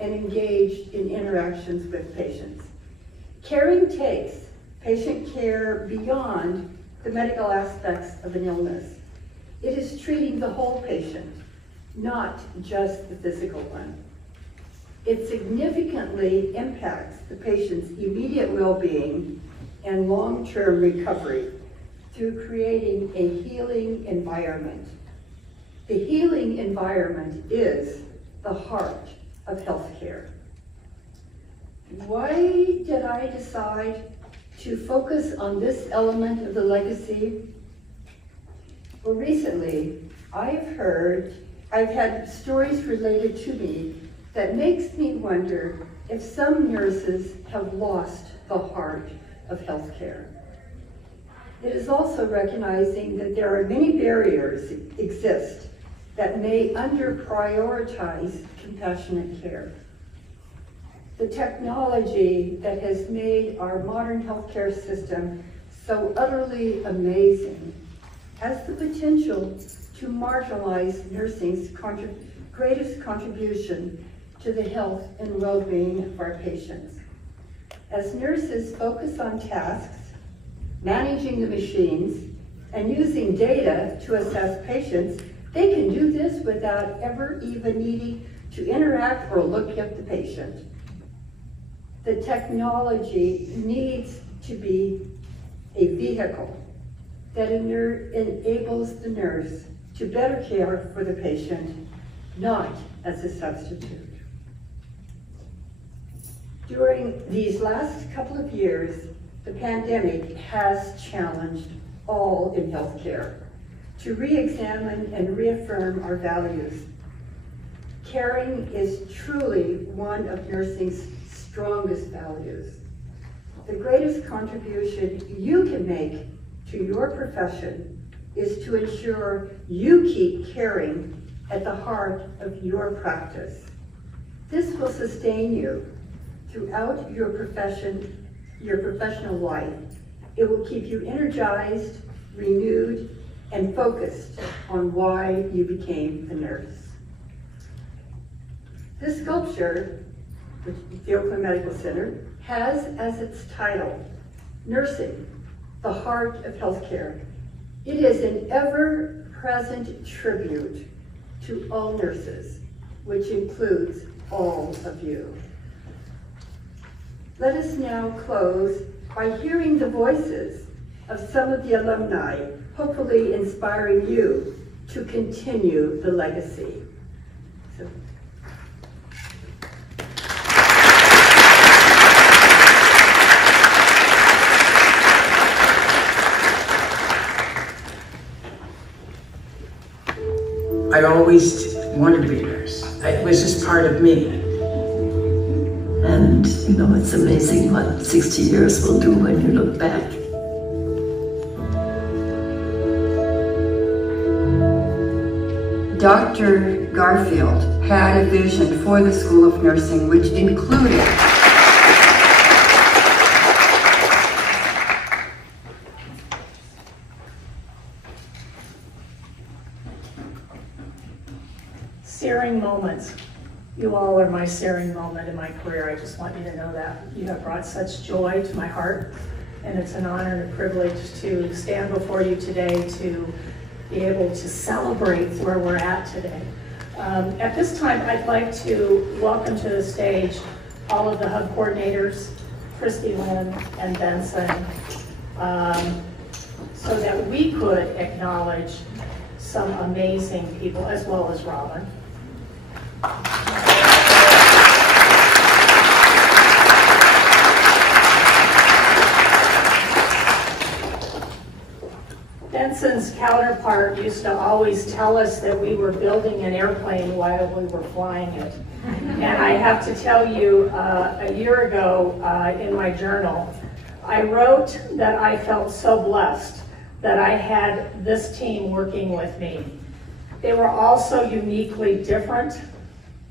and engaged in interactions with patients. Caring takes patient care beyond the medical aspects of an illness. It is treating the whole patient, not just the physical one. It significantly impacts the patient's immediate well-being and long-term recovery through creating a healing environment. The healing environment is the heart of healthcare. Why did I decide to focus on this element of the legacy? Well, recently, I've had stories related to me that makes me wonder if some nurses have lost the heart of healthcare. It is also recognizing that there are many barriers exist that may under-prioritize compassionate care. The technology that has made our modern healthcare system so utterly amazing has the potential to marginalize nursing's greatest contribution to the health and well-being of our patients. As nurses focus on tasks, managing the machines, and using data to assess patients, they can do this without ever even needing to interact or look at the patient. The technology needs to be a vehicle that enables the nurse to better care for the patient, not as a substitute. During these last couple of years, the pandemic has challenged all in healthcare to re-examine and reaffirm our values. Caring is truly one of nursing's strongest values. The greatest contribution you can make to your profession is to ensure you keep caring at the heart of your practice. This will sustain you throughout your professional life. It will keep you energized, renewed, and focused on why you became a nurse. This sculpture, which the Oakland Medical Center, has as its title, Nursing, the Heart of Healthcare. It is an ever-present tribute to all nurses, which includes all of you. Let us now close by hearing the voices of some of the alumni, hopefully inspiring you to continue the legacy. I always wanted to be a nurse. It was just part of me. And, you know, it's amazing what 60 years will do when you look back. Dr. Garfield had a vision for the School of Nursing, which included searing moments. You all are my searing moment in my career. I just want you to know that. You have brought such joy to my heart, and it's an honor and a privilege to stand before you today to be able to celebrate where we're at today. At this time, I'd like to welcome to the stage all of the hub coordinators, Christy, Lynn, and Benson, so that we could acknowledge some amazing people, as well as Robin. Benson's counterpart used to always tell us that we were building an airplane while we were flying it. And I have to tell you, a year ago in my journal, I wrote that I felt so blessed that I had this team working with me. They were all so uniquely different,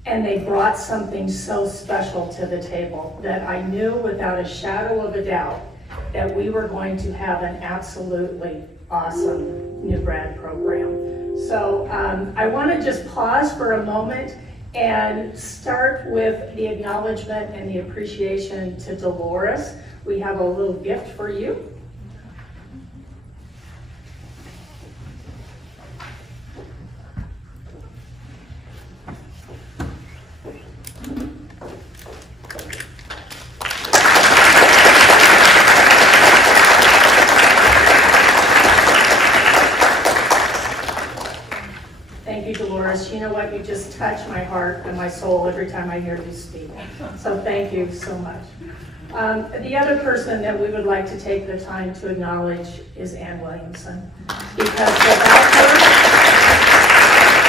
and they brought something so special to the table that I knew without a shadow of a doubt that we were going to have an absolutely awesome new grad program. So I want to just pause for a moment and start with the acknowledgement and the appreciation to Dolores. We have a little gift for you. You know what, you just touch my heart and my soul every time I hear you speak. So thank you so much. The other person that we would like to take the time to acknowledge is Ann Williamson, because without her,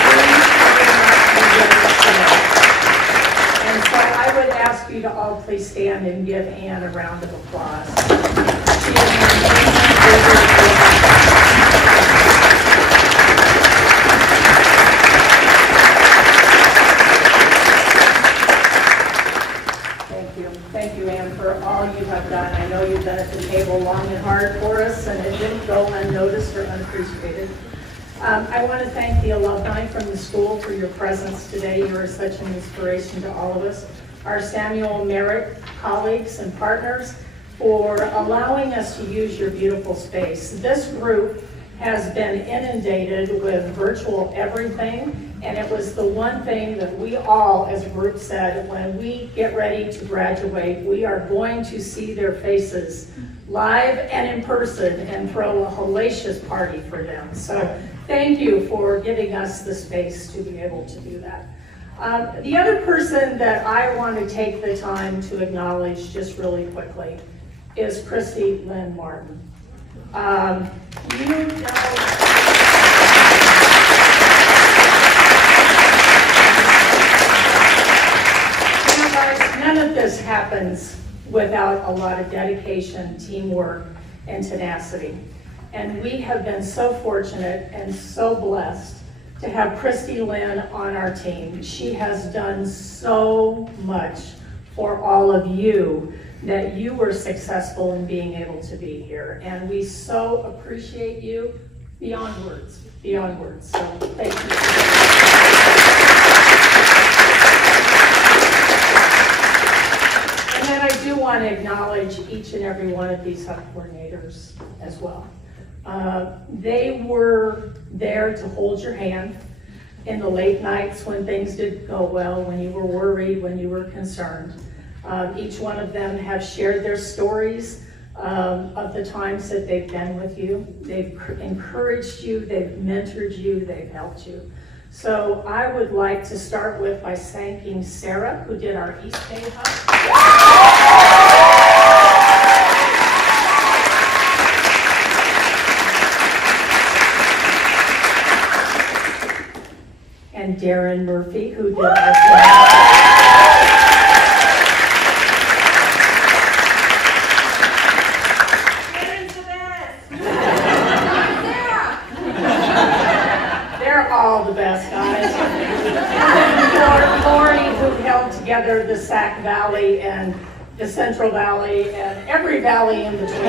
we would not be today. And so I would ask you to all please stand and give Ann a round of applause. She is an amazing leader. Thank you, Ann, for all you have done. I know you've been at the table long and hard for us, and it didn't go unnoticed or unappreciated. I want to thank the alumni from the school for your presence today. You are such an inspiration to all of us. Our Samuel Merrick colleagues and partners for allowing us to use your beautiful space. This group has been inundated with virtual everything, and it was the one thing that we all as a group said, when we get ready to graduate, we are going to see their faces live and in person and throw a hellacious party for them. So thank you for giving us the space to be able to do that. The other person that I want to take the time to acknowledge just really quickly is Christy Lynn Martin. You know, none of this happens without a lot of dedication, teamwork, and tenacity. And we have been so fortunate and so blessed to have Christy Lynn on our team. She has done so much for all of you that you were successful in being able to be here. And we so appreciate you beyond words, beyond words. So thank you. And then I do want to acknowledge each and every one of these hub coordinators as well. They were there to hold your hand in the late nights when things didn't go well, when you were worried, when you were concerned. Each one of them have shared their stories of the times that they've been with you. They've encouraged you, they've mentored you, they've helped you. So I would like to start with by thanking Sarah, who did our East Bay Hub. And Darren Murphy, who did our the best, guys. And Lori, who held together the Sac Valley and the Central Valley and every valley in between.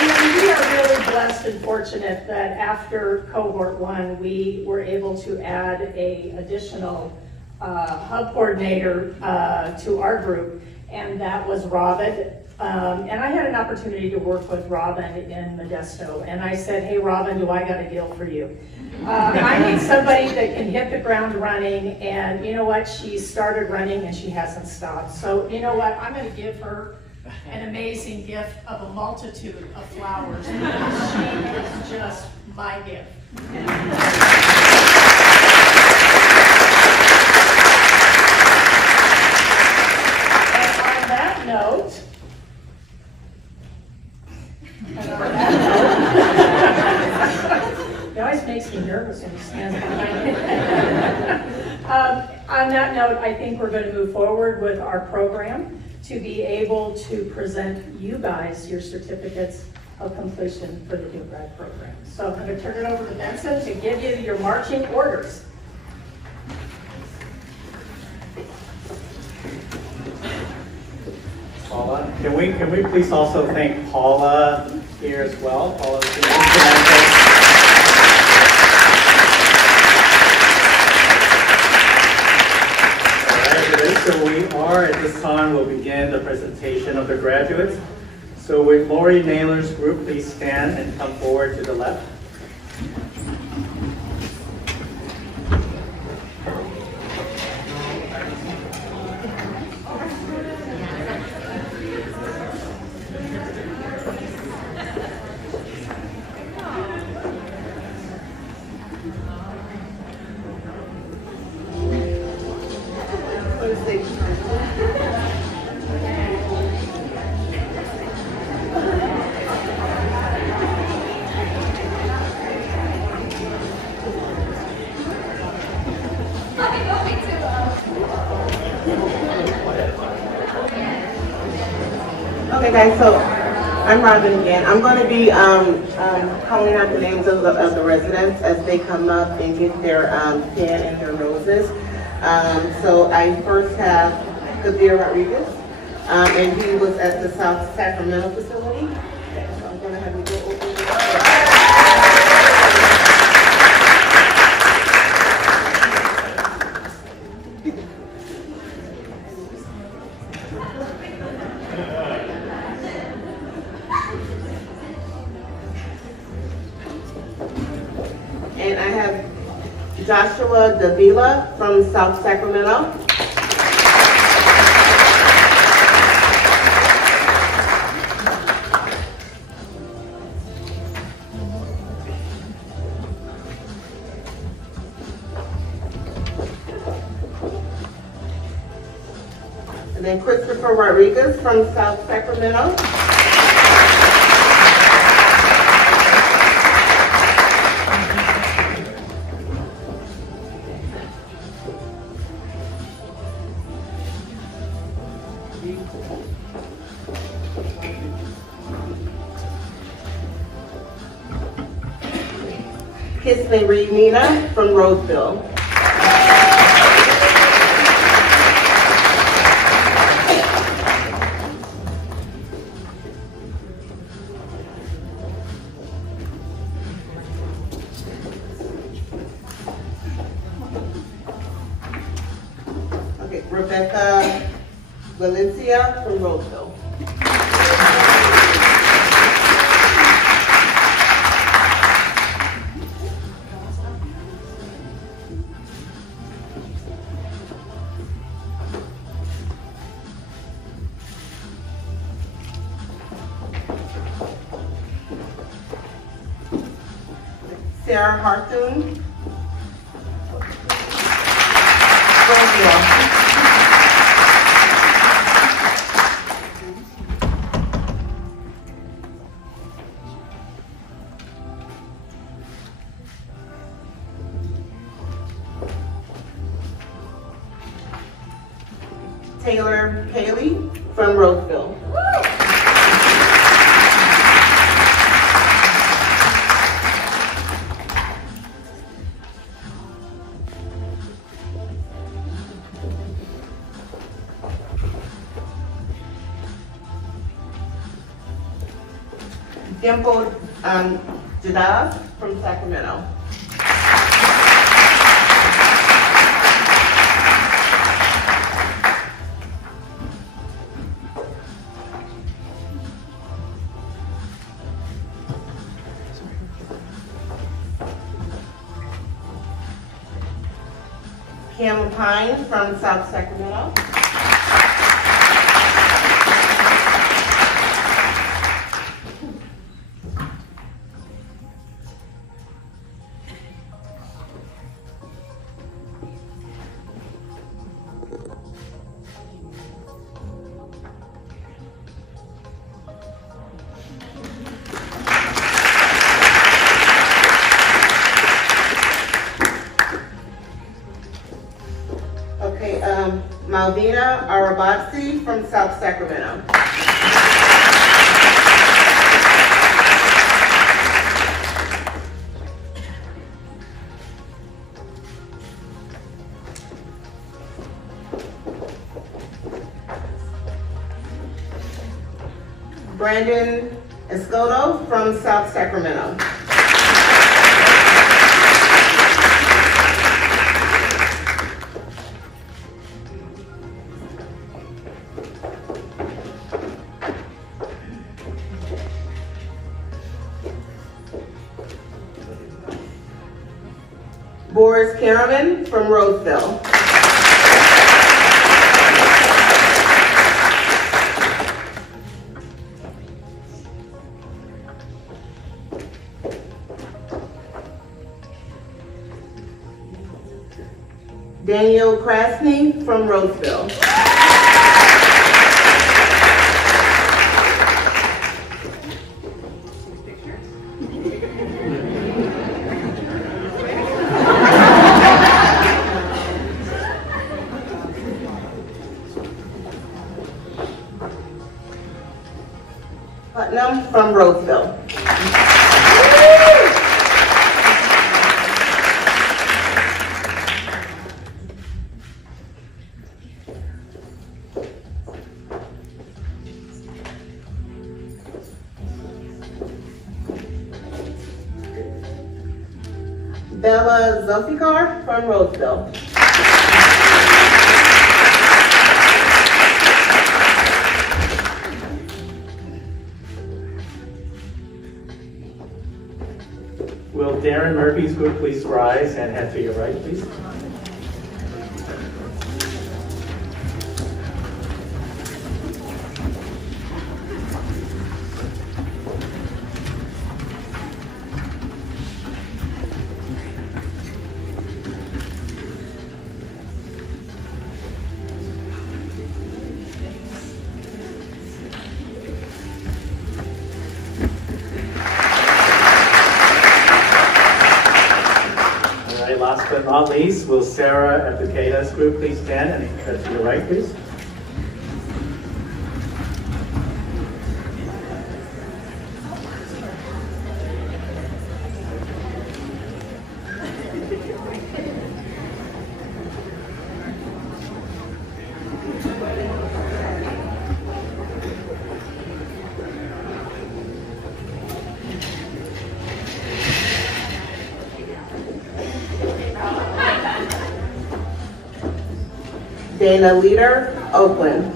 And we are really blessed and fortunate that after cohort 1, we were able to add an additional hub coordinator to our group, and that was Robin. And I had an opportunity to work with Robin in Modesto, and I said, hey Robin, do I got a deal for you? I need somebody that can hit the ground running, and you know what, she started running and she hasn't stopped. So you know what, I'm going to give her an amazing gift of a multitude of flowers, because she is just my gift. And on that note, it always makes me nervous when you stand behind me. On that note, I think we're going to move forward with our program to be able to present you guys your certificates of completion for the new grad program. So I'm going to turn it over to Benson to give you your marching orders. Paula, can we please also thank Paula here as well? Paula, so we are, at this time, we'll begin the presentation of the graduates. So with Lori Naylor's group, please stand and come forward to the left. want to say Okay, guys, so I'm Robin again. I'm going to be calling out the names of the residents as they come up and get their pen and their roses. So I first have Kabir Rodriguez, and he was at the South Sacramento facility. So I'm going to have you go over there. And I have Joshua Davila from South Sacramento. And then Christopher Rodriguez from South Sacramento. Kisley Reed Nina from Roseville. Okay, Rebecca Valencia from Roseville. Sarah Hartoon. Taylor Haley from Roseville. Dimple Jadaz from Sacramento. Kim Pine from South Sacramento. Malvina Arabazzi from South Sacramento. Brandon Escoto from South Sacramento. Boris Karaman from Roseville. Daniel Krasny from Roseville. Putnam from Roseville. Bella Zulfikar from Roseville. Will Darren Murphy's group please rise and head to your right, please? Last but not least, will Sarah Epicada's group please stand and head to your right, please? Dana Leader, Oakland.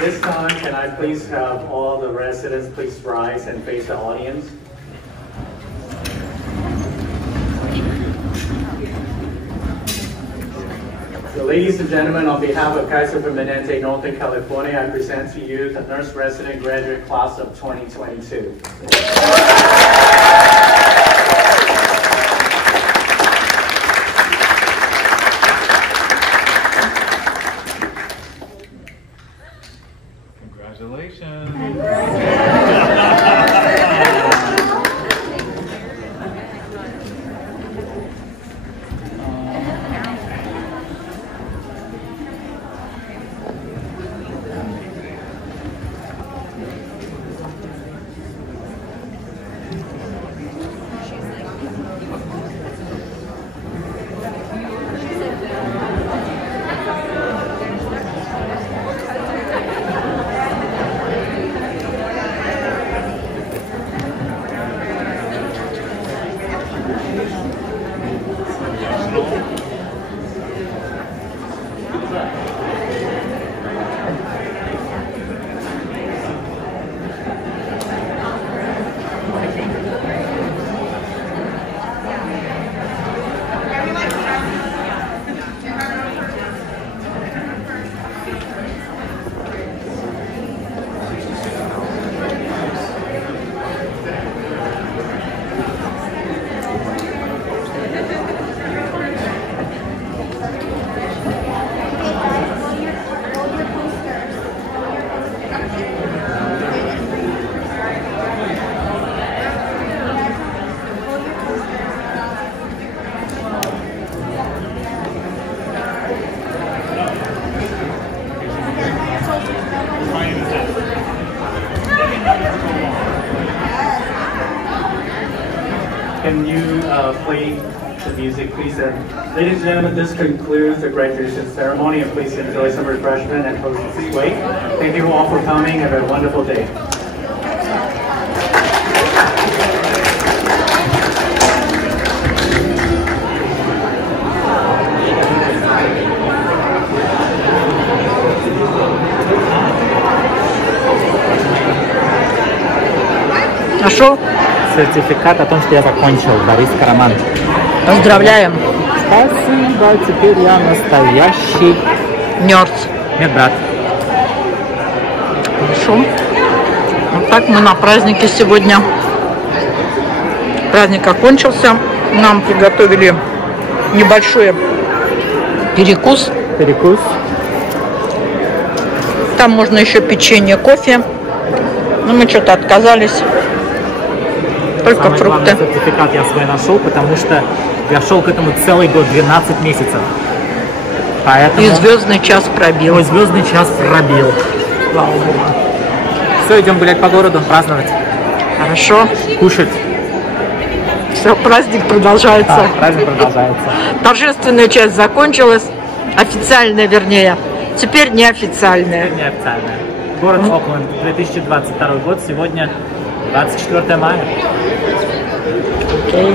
This time, can I please have all the residents please rise and face the audience? So ladies and gentlemen, on behalf of Kaiser Permanente, Northern California, I present to you the nurse resident graduate class of 2022. Can you play the music, please? And ladies and gentlemen, this concludes the graduation ceremony, and please enjoy some refreshment and hostess wait. Thank you all for coming. Have a wonderful day. сертификат о том, что я закончил бариста роман. Поздравляем. Спасибо, теперь я настоящий медбрат. Хорошо. Вот так мы на празднике сегодня. Праздник окончился. Нам приготовили небольшой перекус. Там можно еще печенье, кофе. Но мы что-то отказались. Только Самый фрукты. главный сертификат я свой нашел, потому что я шел к этому целый год, 12 месяцев. Поэтому... И звездный час пробил. Ой, звездный час пробил. Слава Богу. Все, идем гулять по городу, праздновать. Хорошо. Кушать. Все, праздник продолжается. Да, праздник продолжается. Торжественная часть закончилась. Официальная, вернее. Теперь неофициальная. Теперь неофициальная. Город Окленд, 2022 год. Сегодня 24 мая. Окей.